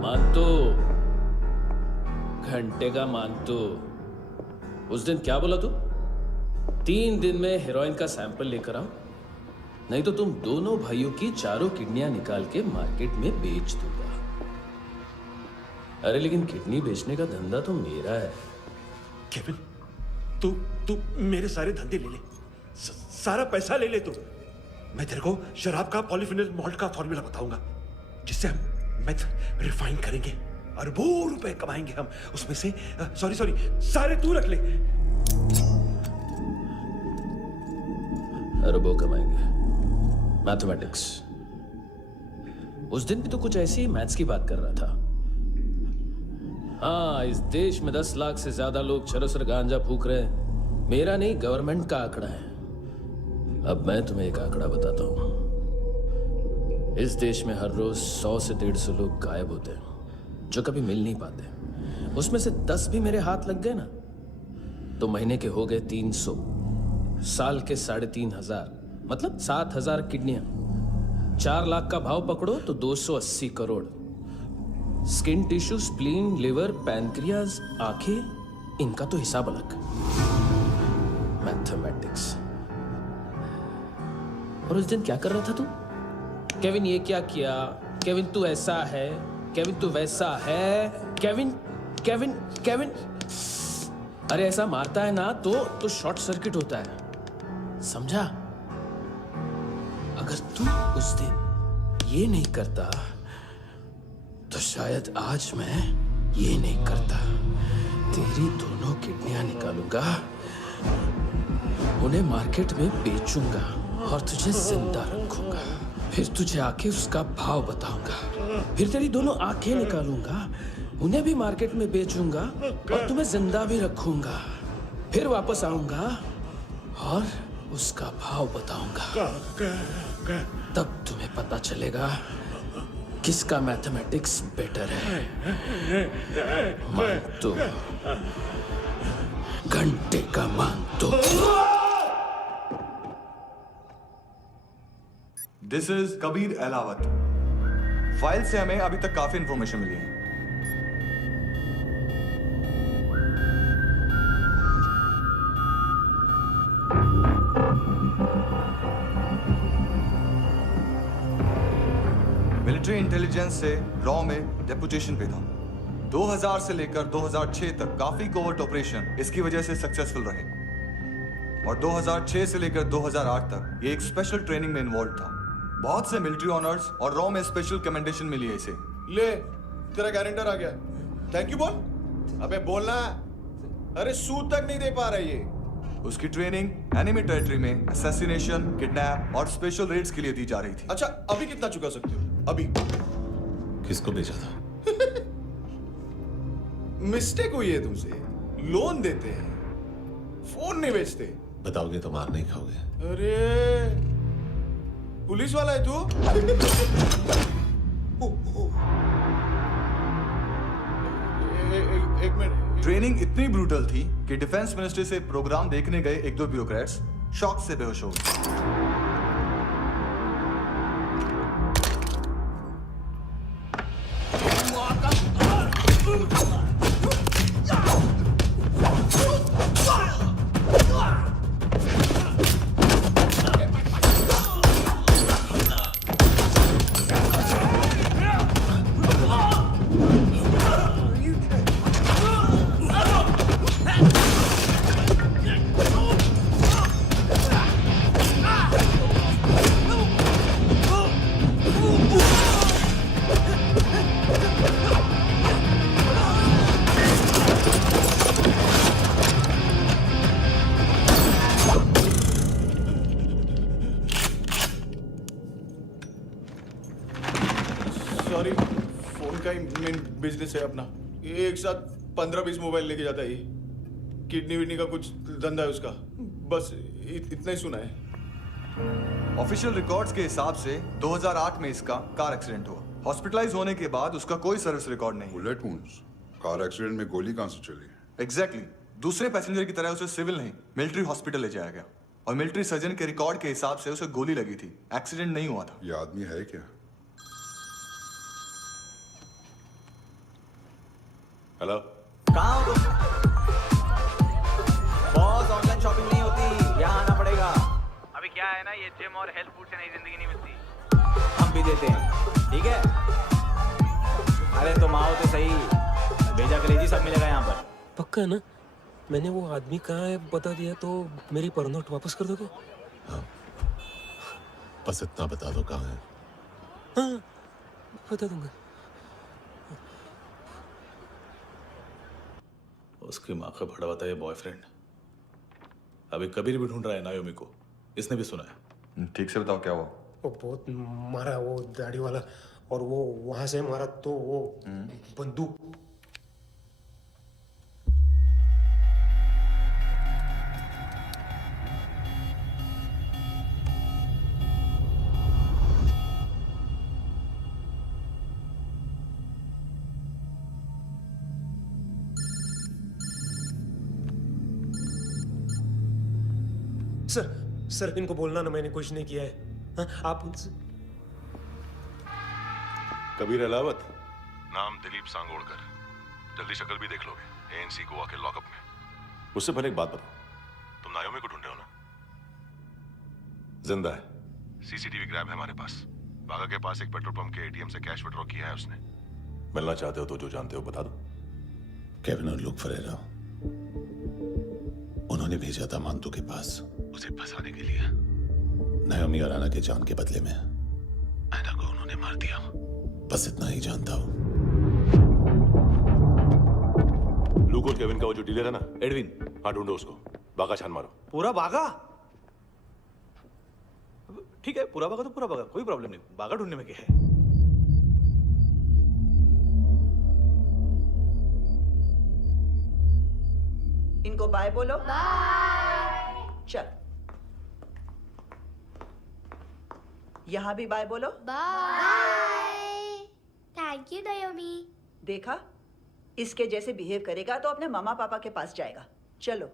मानतो, घंटे का मानतो, उस दिन क्या बोला तू? 3 दिन में हेरोइन का सैंपल लेकर आओ, नहीं तो तुम दोनों भाइयों की चारों किडनियां निकाल के मार्केट में बेच दूंगा। अरे लेकिन किडनी बेचने का धंधा तो मेरा है। केविन, तू मेरे सारे धंधे ले ले, सारा पैसा ले ले तू। मैं तेरे को शराब का पॉलीफिनल मॉल्ट का फॉर्मूला बताऊंगा, जिससे हम मेथ रिफाइन करेंगे, अरबों रुपए कमाएंगे हम उसमें से। सॉरी, सारे तू रख ले। अरबों कमाएंगे, मैथमेटिक्स। उस दिन भी तो कुछ ऐसी ही मैथ्स की बात कर रहा था। हाँ, इस देश में 10 लाख से ज्यादा लोग चरस और गांजा फूक रहे हैं। मेरा नहीं, गवर्नमेंट का आंकड़ा है। अब मैं तुम्हें एक आंकड़ा बताता हूं। इस देश में हर रोज 100 से 150 लोग गायब होते हैं, जो कभी मिल नहीं पाते। उसमें से 10 भी मेरे हाथ लग गए ना, तो महीने के हो गए 300, साल के 3,500, मतलब 7,000 किडनियां। 4 लाख का भाव पकड़ो तो 280 crore. Skin tissue, spleen, liver, pancreas, आंखें, इनका तो हिसाब अलग। मैथमेटिक्स। और उस दिन क्या कर रहा था तू? केविन ये क्या किया, केविन तू ऐसा है, केविन तू वैसा है, केविन। अरे ऐसा मारता है ना तो शॉर्ट सर्किट होता है, समझा? अगर तू उस दिन ये नहीं करता तो शायद आज मैं ये नहीं करता। तेरी दोनों किडनियां निकालूंगा, उन्हें मार्केट में बेचूंगा और तुझे जिंदा रखूंगा। फिर तुझे आके उसका भाव बताऊंगा। फिर तेरी दोनों आंखें निकालूंगा, उन्हें भी मार्केट में बेचूंगा और तुम्हें जिंदा भी रखूंगा। फिर वापस आऊंगा और उसका भाव बताऊंगा। तब तुम्हें पता चलेगा किसका मैथमेटिक्स बेटर है। मानतो, घंटे का मानतो। This is Kabir Ahlawat. File से हमें अभी तक काफी इंफॉर्मेशन मिली है। मिलिट्री इंटेलिजेंस से रॉ में डेपुटेशन पे था। 2000 से लेकर 2006 तक काफी कोवर्ट ऑपरेशन इसकी वजह से सक्सेसफुल रहे, और 2006 से लेकर 2008 तक ये एक स्पेशल ट्रेनिंग में इन्वॉल्व था। बहुत से मिलिट्री ऑनर्स और रॉ में स्पेशल कमेंडेशन मिली है इसे। ले, तेरा गारंटर आ गया। थैंक यू बोल। अबे बोलना। अरे सूद तक नहीं दे पा रहा ये। उसकी ट्रेनिंग एनिमी टेरिटरी में असैसिनेशन, किडनैप और स्पेशल रेड्स के लिए दी जा रही थी। अच्छा, अभी कितना चुका सकते हो? अभी किसको भेजा था? मिस्टेक हुई है तुमसे। लोन देते हैं, फोन नहीं बेचते। बताओगे तो मार नहीं खाओगे। अरे पुलिस वाला है तू? एक मिनट। ट्रेनिंग इतनी ब्रूटल थी कि डिफेंस मिनिस्ट्री से प्रोग्राम देखने गए एक दो ब्यूरोक्रेट्स शॉक से बेहोश हो गए। सॉरी, फोन का ही मेन बिजनेस है अपना। एक साथ 15-20 मोबाइल लेके जाता है ये। किडनी विडनी का कुछ धंधा है उसका। बस इतना ही सुना है। ऑफिशियल रिकॉर्ड्स के हिसाब से 2008 में इसका कार एक्सीडेंट हुआ। हॉस्पिटलाइज होने के बाद उसका कोई सर्विस रिकॉर्ड नहीं। Bullet wounds. कार एक्सीडेंट में गोली कहां से चली? एग्जैक्टली। दूसरे पैसेंजर की तरह उसे सिविल नहीं, मिलिट्री हॉस्पिटल ले जाया गया और मिलिट्री सर्जन के रिकॉर्ड के हिसाब से उसे गोली लगी थी। एक्सीडेंट नहीं हुआ था। ये आदमी है क्या? हेलो, कहाँ हो तुम? बॉस, ऑनलाइन शॉपिंग नहीं होती, यहाँ आना पड़ेगा। अभी क्या है ना, ये जिम और हेल्थ फूड से नई जिंदगी नहीं मिलती। हम भी देते हैं, ठीक है? अरे तुम आओ तो सही, भेजा कलेजी सब मिलेगा यहाँ पर। पक्का ना? मैंने वो आदमी कहाँ है बता दिया तो मेरी पर नोट वापस कर दोगे? हाँ, बस इतना बता दो कहाँ है। हाँ, बता दूंगा। उसकी माँ का भड़वा था ये बॉयफ्रेंड। अभी कबीर भी ढूंढ रहा है नायोमी को। इसने भी सुना है। ठीक से बताओ क्या हुआ? वो बहुत मारा, वो दाढ़ी वाला, और वो वहां से मारा तो वो बंदूक। सर इनको बोलना ना मैंने कुछ नहीं किया है। हाँ, आप उनसे। कबीर अलावत, नाम दिलीप सांगोड़कर। जल्दी शक्ल भी देख लोगे एएनसी गोवा के लॉकअप में। उससे पहले एक बात बताओ, तुम नायोमी को ढूंढ रहे हो ना? जिंदा है। सीसीटीवी ग्रैब है हमारे पास। बागा के पास एक पेट्रोल पंप के एटीएम से कैश विड्रॉ किया है उसने। मिलना चाहते हो तो जो जानते हो बता दो। केविन और लुक फरेरा, उन्होंने भेजा था मांतू के पास उसे फंसाने के लिए। नायोमी और आना के जान के बदले में आना को उन्होंने मार दिया। बस इतना ही जानता हूं। लुक और केविन का वो जो डीलर है ना, एडविन, हाँ ढूंढो उसको। बागा छान मारो। पूरा बागा? ठीक है, पूरा बागा तो पूरा बागा, कोई प्रॉब्लम नहीं। बागा ढूंढने में क्या है? इनको बाय बोलो। बाय। चल, यहां भी बाय बोलो। बाय। Thank you नायोमी। देखा, इसके जैसे बिहेव करेगा तो अपने मामा पापा के पास जाएगा। चलो।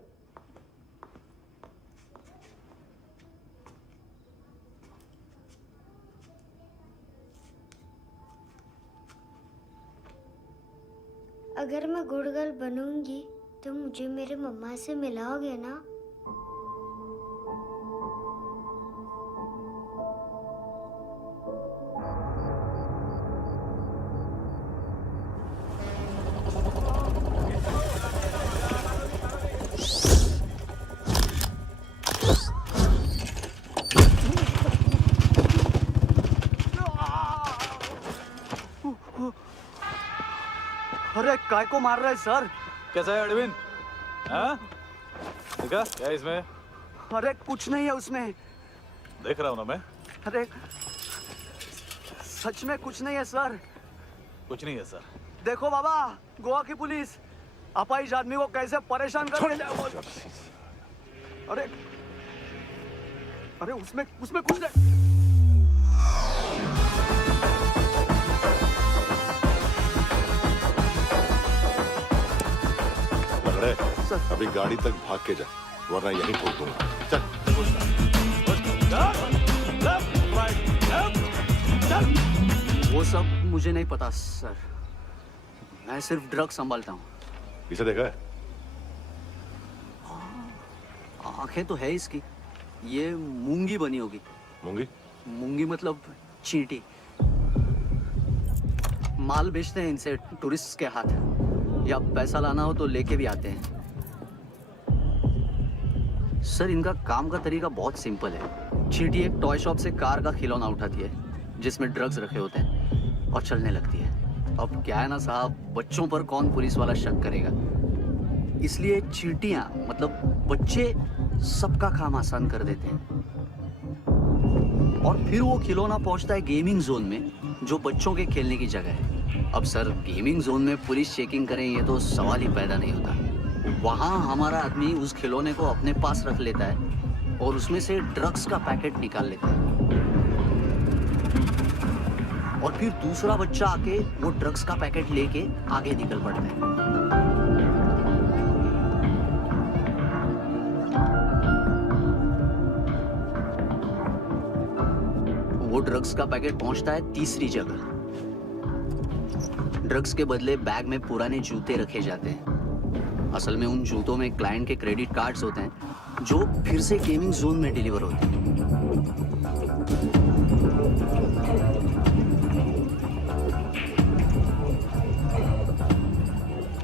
अगर मैं गुड गर्ल बनूंगी तो मुझे मेरे मम्मा से मिलाओगे ना? अरे काय को मार रहा है सर? कैसा है एडविन? हाँ? देखा क्या है इसमें? अरे कुछ नहीं है उसमें। देख रहा हूँ ना मैं। अरे सच में कुछ नहीं है सर। कुछ नहीं है सर। देखो बाबा, गोवा की पुलिस अपाहिज आदमी को कैसे परेशान कर रही है। अरे अरे उसमें उसमें कुछ नहीं। लग रहा है अभी गाड़ी तक भाग के जा, वरना यहीं ठोक दूंगा। चल। वो सब मुझे नहीं पता सर, मैं सिर्फ ड्रग संभालता हूँ। इसे देखा है? आंखें तो है इसकी, ये मूंगी बनी होगी। मूंगी? मूंगी मतलब चींटी। माल बेचते हैं इनसे टूरिस्ट के हाथ, या पैसा लाना हो तो लेके भी आते हैं। सर इनका काम का तरीका बहुत सिंपल है। चींटी एक टॉय शॉप से कार का खिलौना उठाती है जिसमें ड्रग्स रखे होते हैं और चलने लगती है। अब क्या है ना साहब, बच्चों पर कौन पुलिस वाला शक करेगा, इसलिए चींटियां मतलब बच्चे सबका काम आसान कर देते हैं। और फिर वो खिलौना पहुंचता है गेमिंग जोन में, जो बच्चों के खेलने की जगह है। अब सर गेमिंग जोन में पुलिस चेकिंग करें ये तो सवाल ही पैदा नहीं होता। वहां हमारा आदमी उस खिलौने को अपने पास रख लेता है और उसमें से ड्रग्स का पैकेट निकाल लेता है, और फिर दूसरा बच्चा आके वो ड्रग्स का पैकेट लेके आगे निकल पड़ता है। वो ड्रग्स का पैकेट पहुंचता है तीसरी जगह। ड्रग्स के बदले बैग में पुराने जूते रखे जाते हैं। असल में उन जूतों में क्लाइंट के क्रेडिट कार्ड्स होते हैं जो फिर से गेमिंग जोन में डिलीवर होते हैं।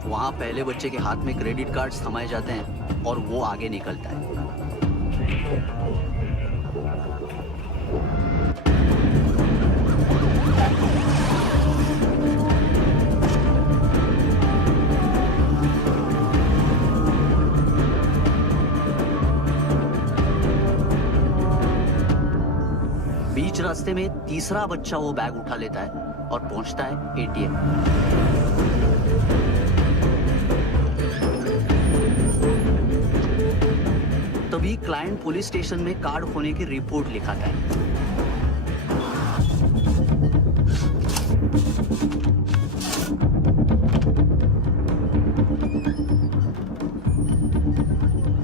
वहां पहले बच्चे के हाथ में क्रेडिट कार्ड्स थमाए जाते हैं और वो आगे निकलता है। बीच रास्ते में तीसरा बच्चा वो बैग उठा लेता है और पहुंचता है एटीएम। तभी क्लाइंट पुलिस स्टेशन में कार्ड खोने की रिपोर्ट लिखाता है।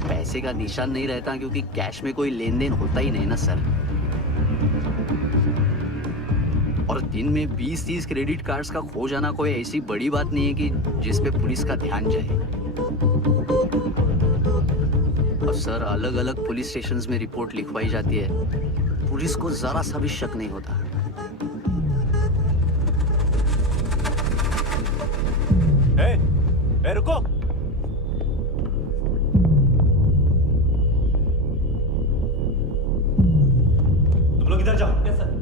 पैसे का निशान नहीं रहता क्योंकि कैश में कोई लेन देन होता ही नहीं ना सर। और दिन में 20-30 क्रेडिट कार्ड्स का खो जाना कोई ऐसी बड़ी बात नहीं है कि जिस पे पुलिस का ध्यान जाए। और सर अलग अलग पुलिस स्टेशंस में रिपोर्ट लिखवाई जाती है, पुलिस को जरा सा भी शक नहीं होता। ए, रुको। तुम लोग इधर जाओ। Yes sir.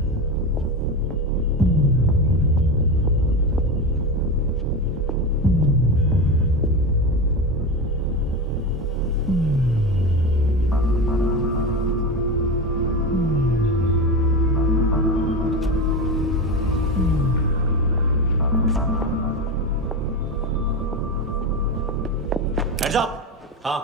Hands up! हाँ।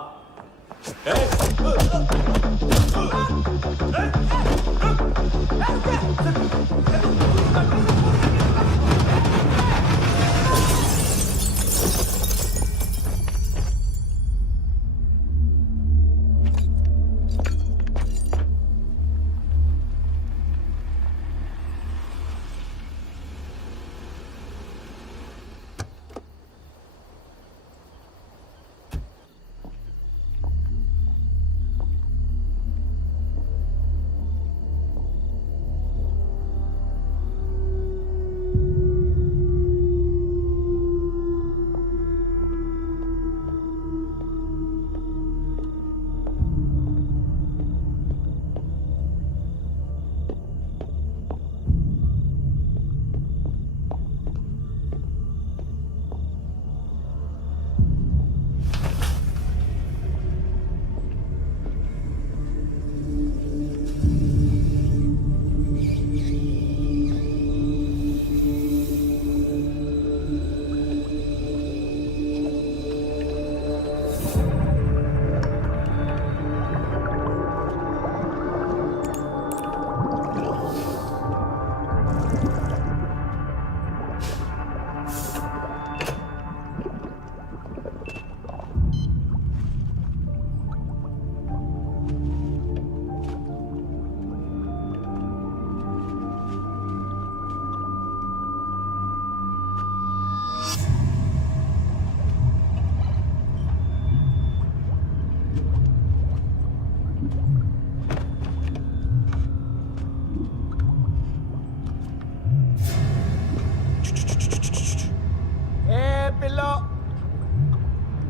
ए पिल्लो,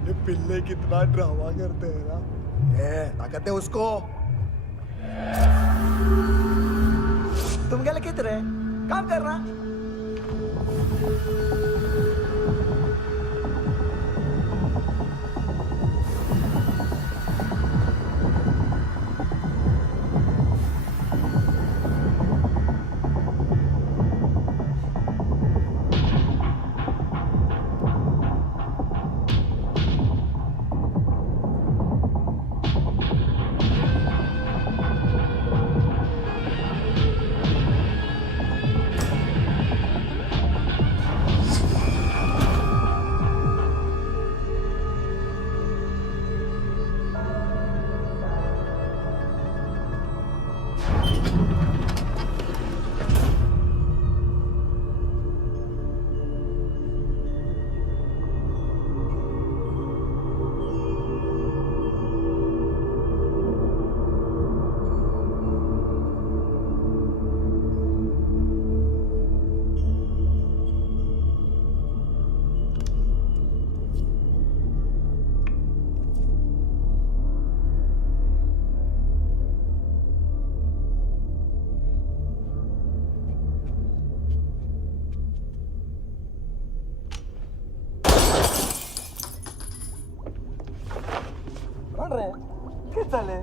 ये पिल्ले कितना ड्रामा करते हैं ना। ए ताकत है उसको। तुम क्या लिखित रहे? काम कर रहा। कौन रहे? किस साले?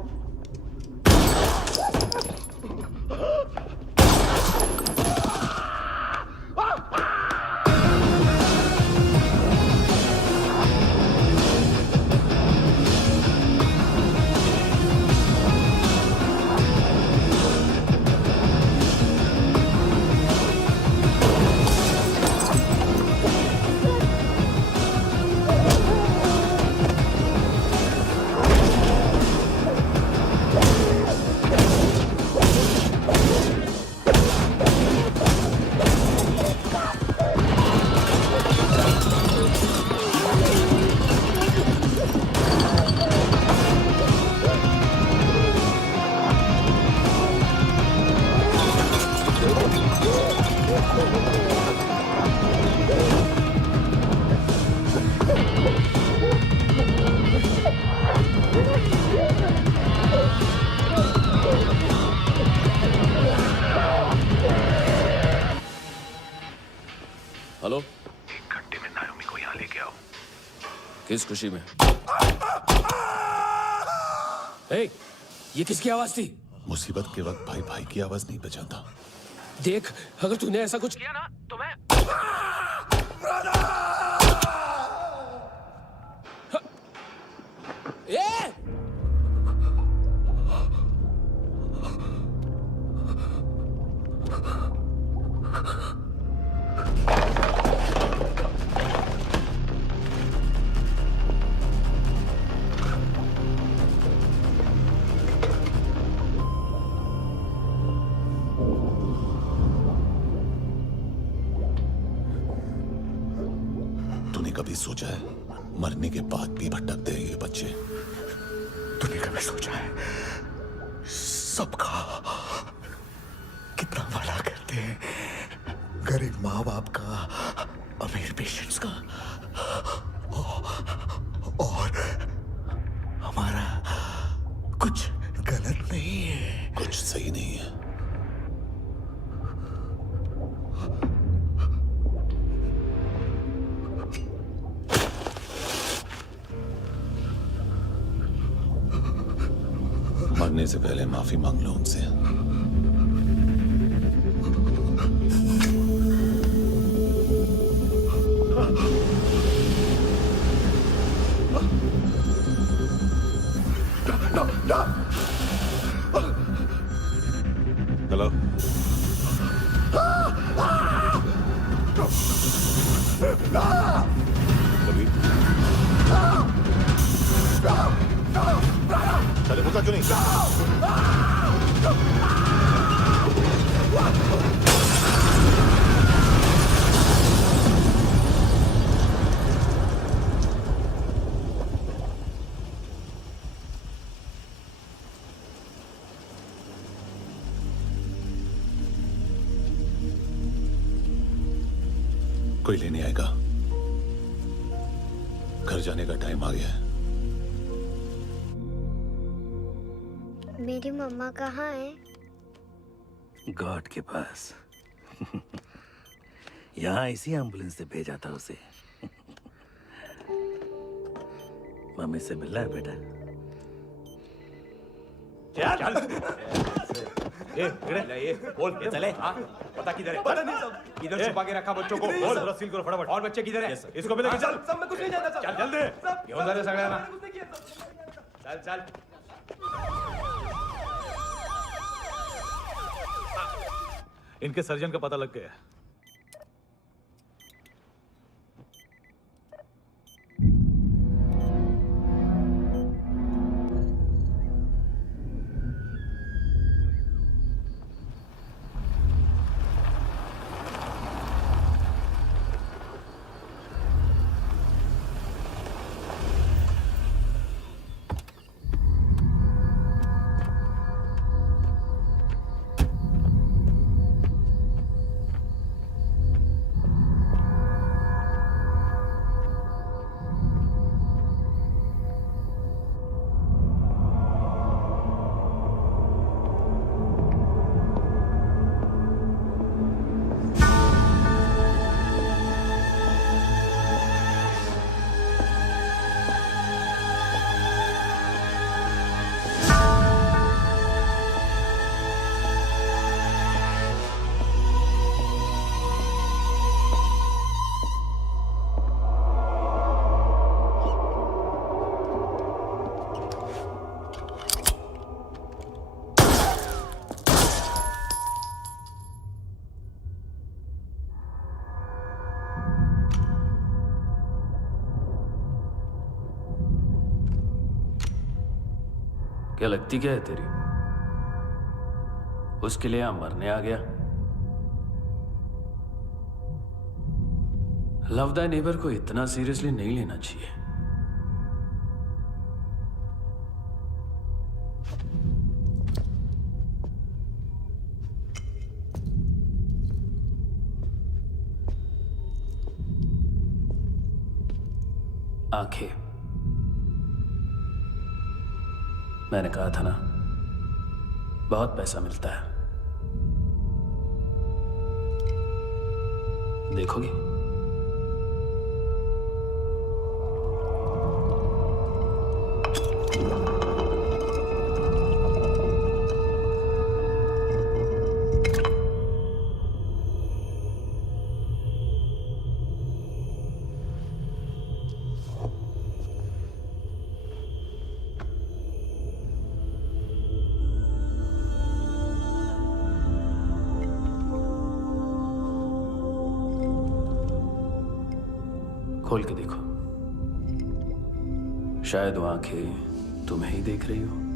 हेलो, 1 घंटे में नायोमी को यहाँ लेके आओ। किस खुशी में? ए, ये किसकी आवाज थी? मुसीबत के वक्त भाई भाई की आवाज नहीं पहचानता। देख, अगर तूने ऐसा कुछ किया ना तो मैं ए! तूने कभी सोचा है मरने के बाद भी भटकते हैं ये बच्चे? तूने कभी सोचा है सबका कितना भला करते हैं? गरीब माँ बाप का, अमीर पेशेंट्स का, और हमारा कुछ गलत नहीं है। कुछ सही नहीं है। मरने से पहले माफी मांग लो उनसे। हेलो, चले मुझा क्यों नहीं? कोई लेने आएगा। घर जाने का टाइम आ गया है। मेरी मम्मा कहाँ है? गॉड के पास। यहाँ इसी एम्बुलेंस से भेजा था उसे। मम्मी से मिलना है बेटा। चल ये बोल ये चले। हाँ पता किधर है? पता नहीं सब इधर छुपा के रखा बच्चों को। बोल थोड़ा सील करो फटाफट। और बच्चे किधर है? इसको भी लेके चल। सब मैं कुछ नहीं जानता। चल जल्दी घेऊन जा रे सगळ्यांना। चल चल। इनके सर्जन का पता लग गया। क्या लगती क्या है तेरी? उसके लिए यहां मरने आ गया? लव द नेबर को इतना सीरियसली नहीं लेना चाहिए। आंखें, मैंने कहा था ना, बहुत पैसा मिलता है। देखोगी? खोल के देखो, शायद वो आंखें तुम्हें ही देख रही हो।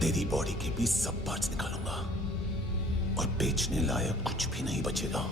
तेरी बॉडी के भी सब पार्ट्स निकालूंगा और बेचने लायक कुछ भी नहीं बचेगा।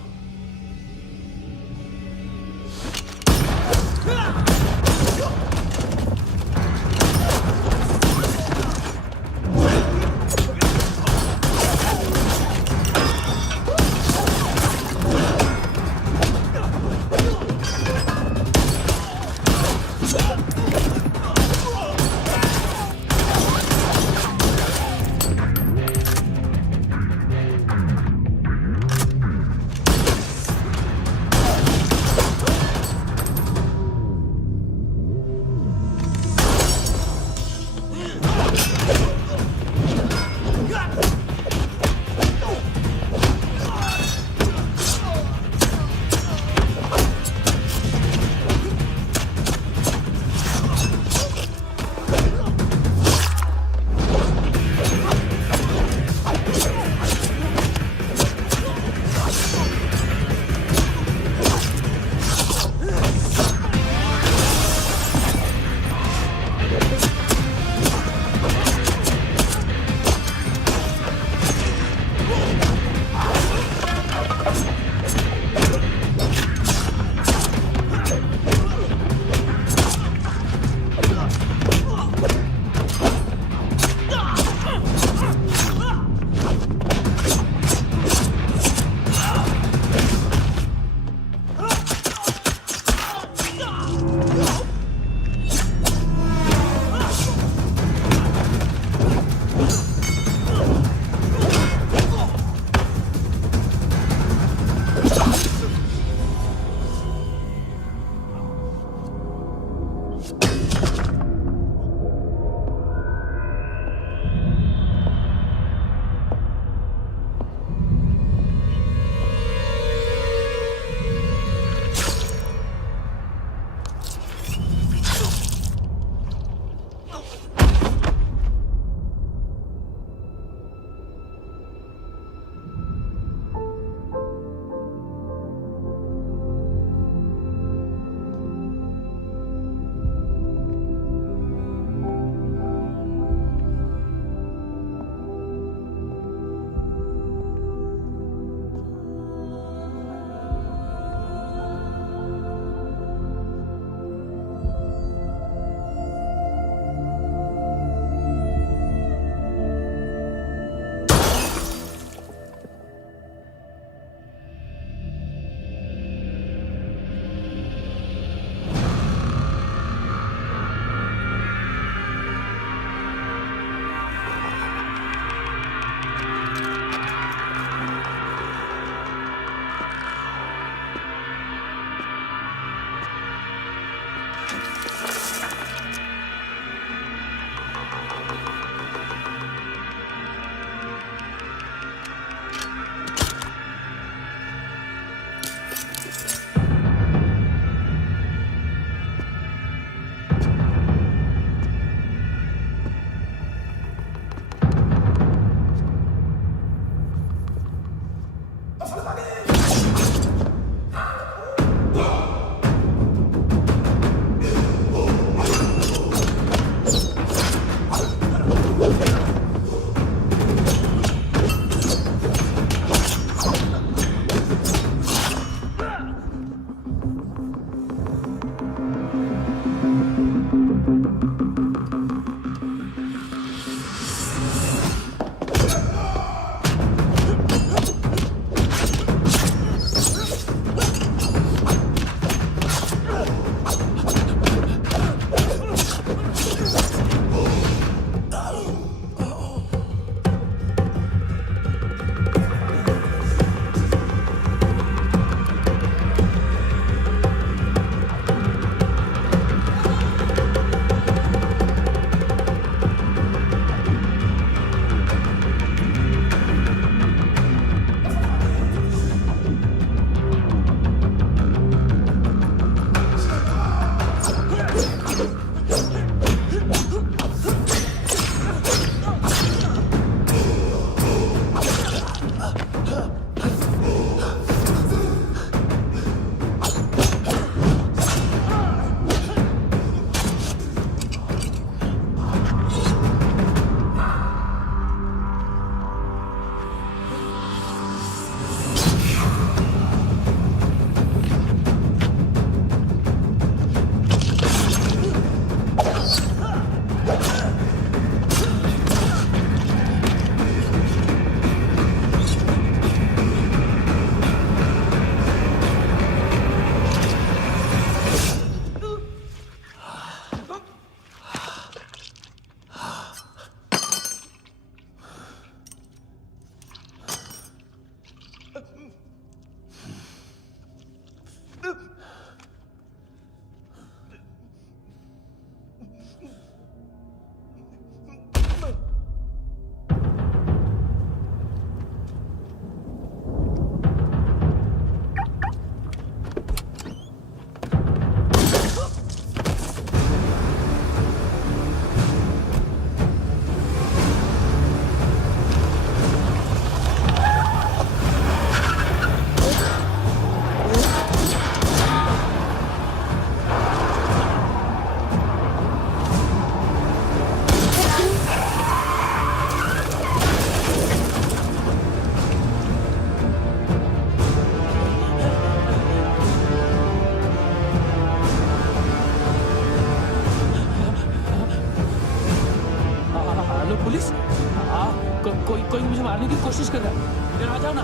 कोई मुझे मारने की कोशिश कर रहा है। इधर आ जाओ ना।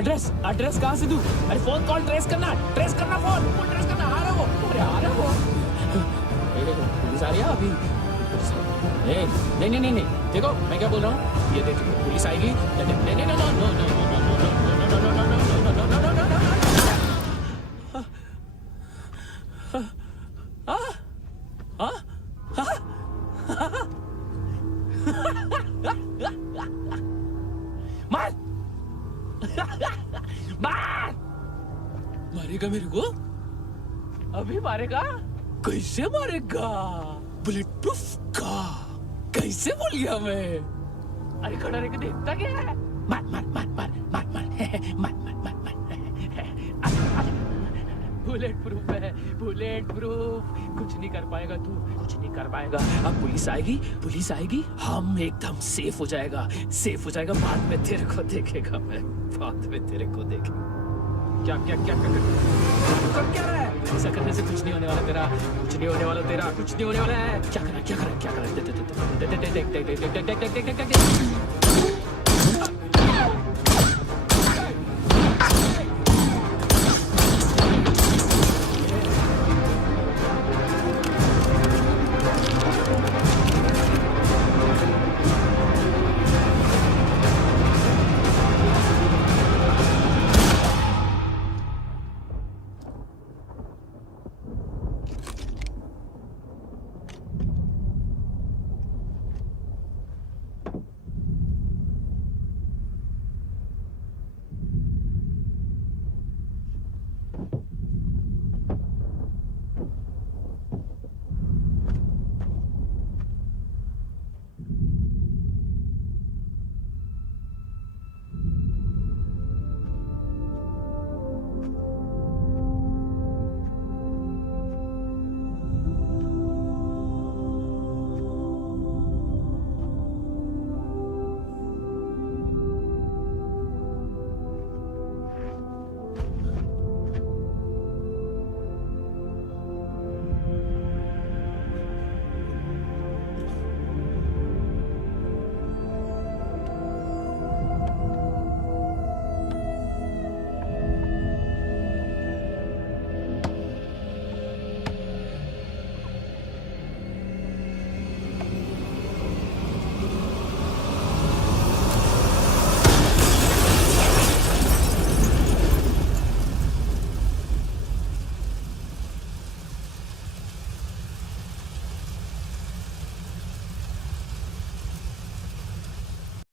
एड्रेस एड्रेस कहाँ से दूं? अरे फोन कॉल ट्रेस करना फोन ट्रेस करना। आ रहा वो, अरे आ रहा वो। पुलिस आ रही है अभी। नहीं नहीं नहीं नहीं, देखो मैं क्या बोल रहा हूँ, ये देखो पुलिस आएगी। नहीं नहीं नहीं हाँ हाँ? मार मार मारेगा मेरे को अभी मारेगा कैसे मारेगा बुलेट प्रूफ का कैसे बोल गया मैं अरे खड़ा रह के देखता क्या है मार मार मार मार मार मार मार मार मार बुलेट प्रूफ है बुलेट प्रूफ कुछ नहीं कर पाएगा तू कुछ नहीं कर पाएगा अब पुलिस आएगी हम एकदम सेफ हो जाएगा बाद में तेरे को देखेगा मैं बाद में तेरे को देखेगा क्या क्या क्या क्या क्या रहा है ऐसा करने से कुछ नहीं होने वाला तेरा कुछ नहीं होने वाला है क्या करा देख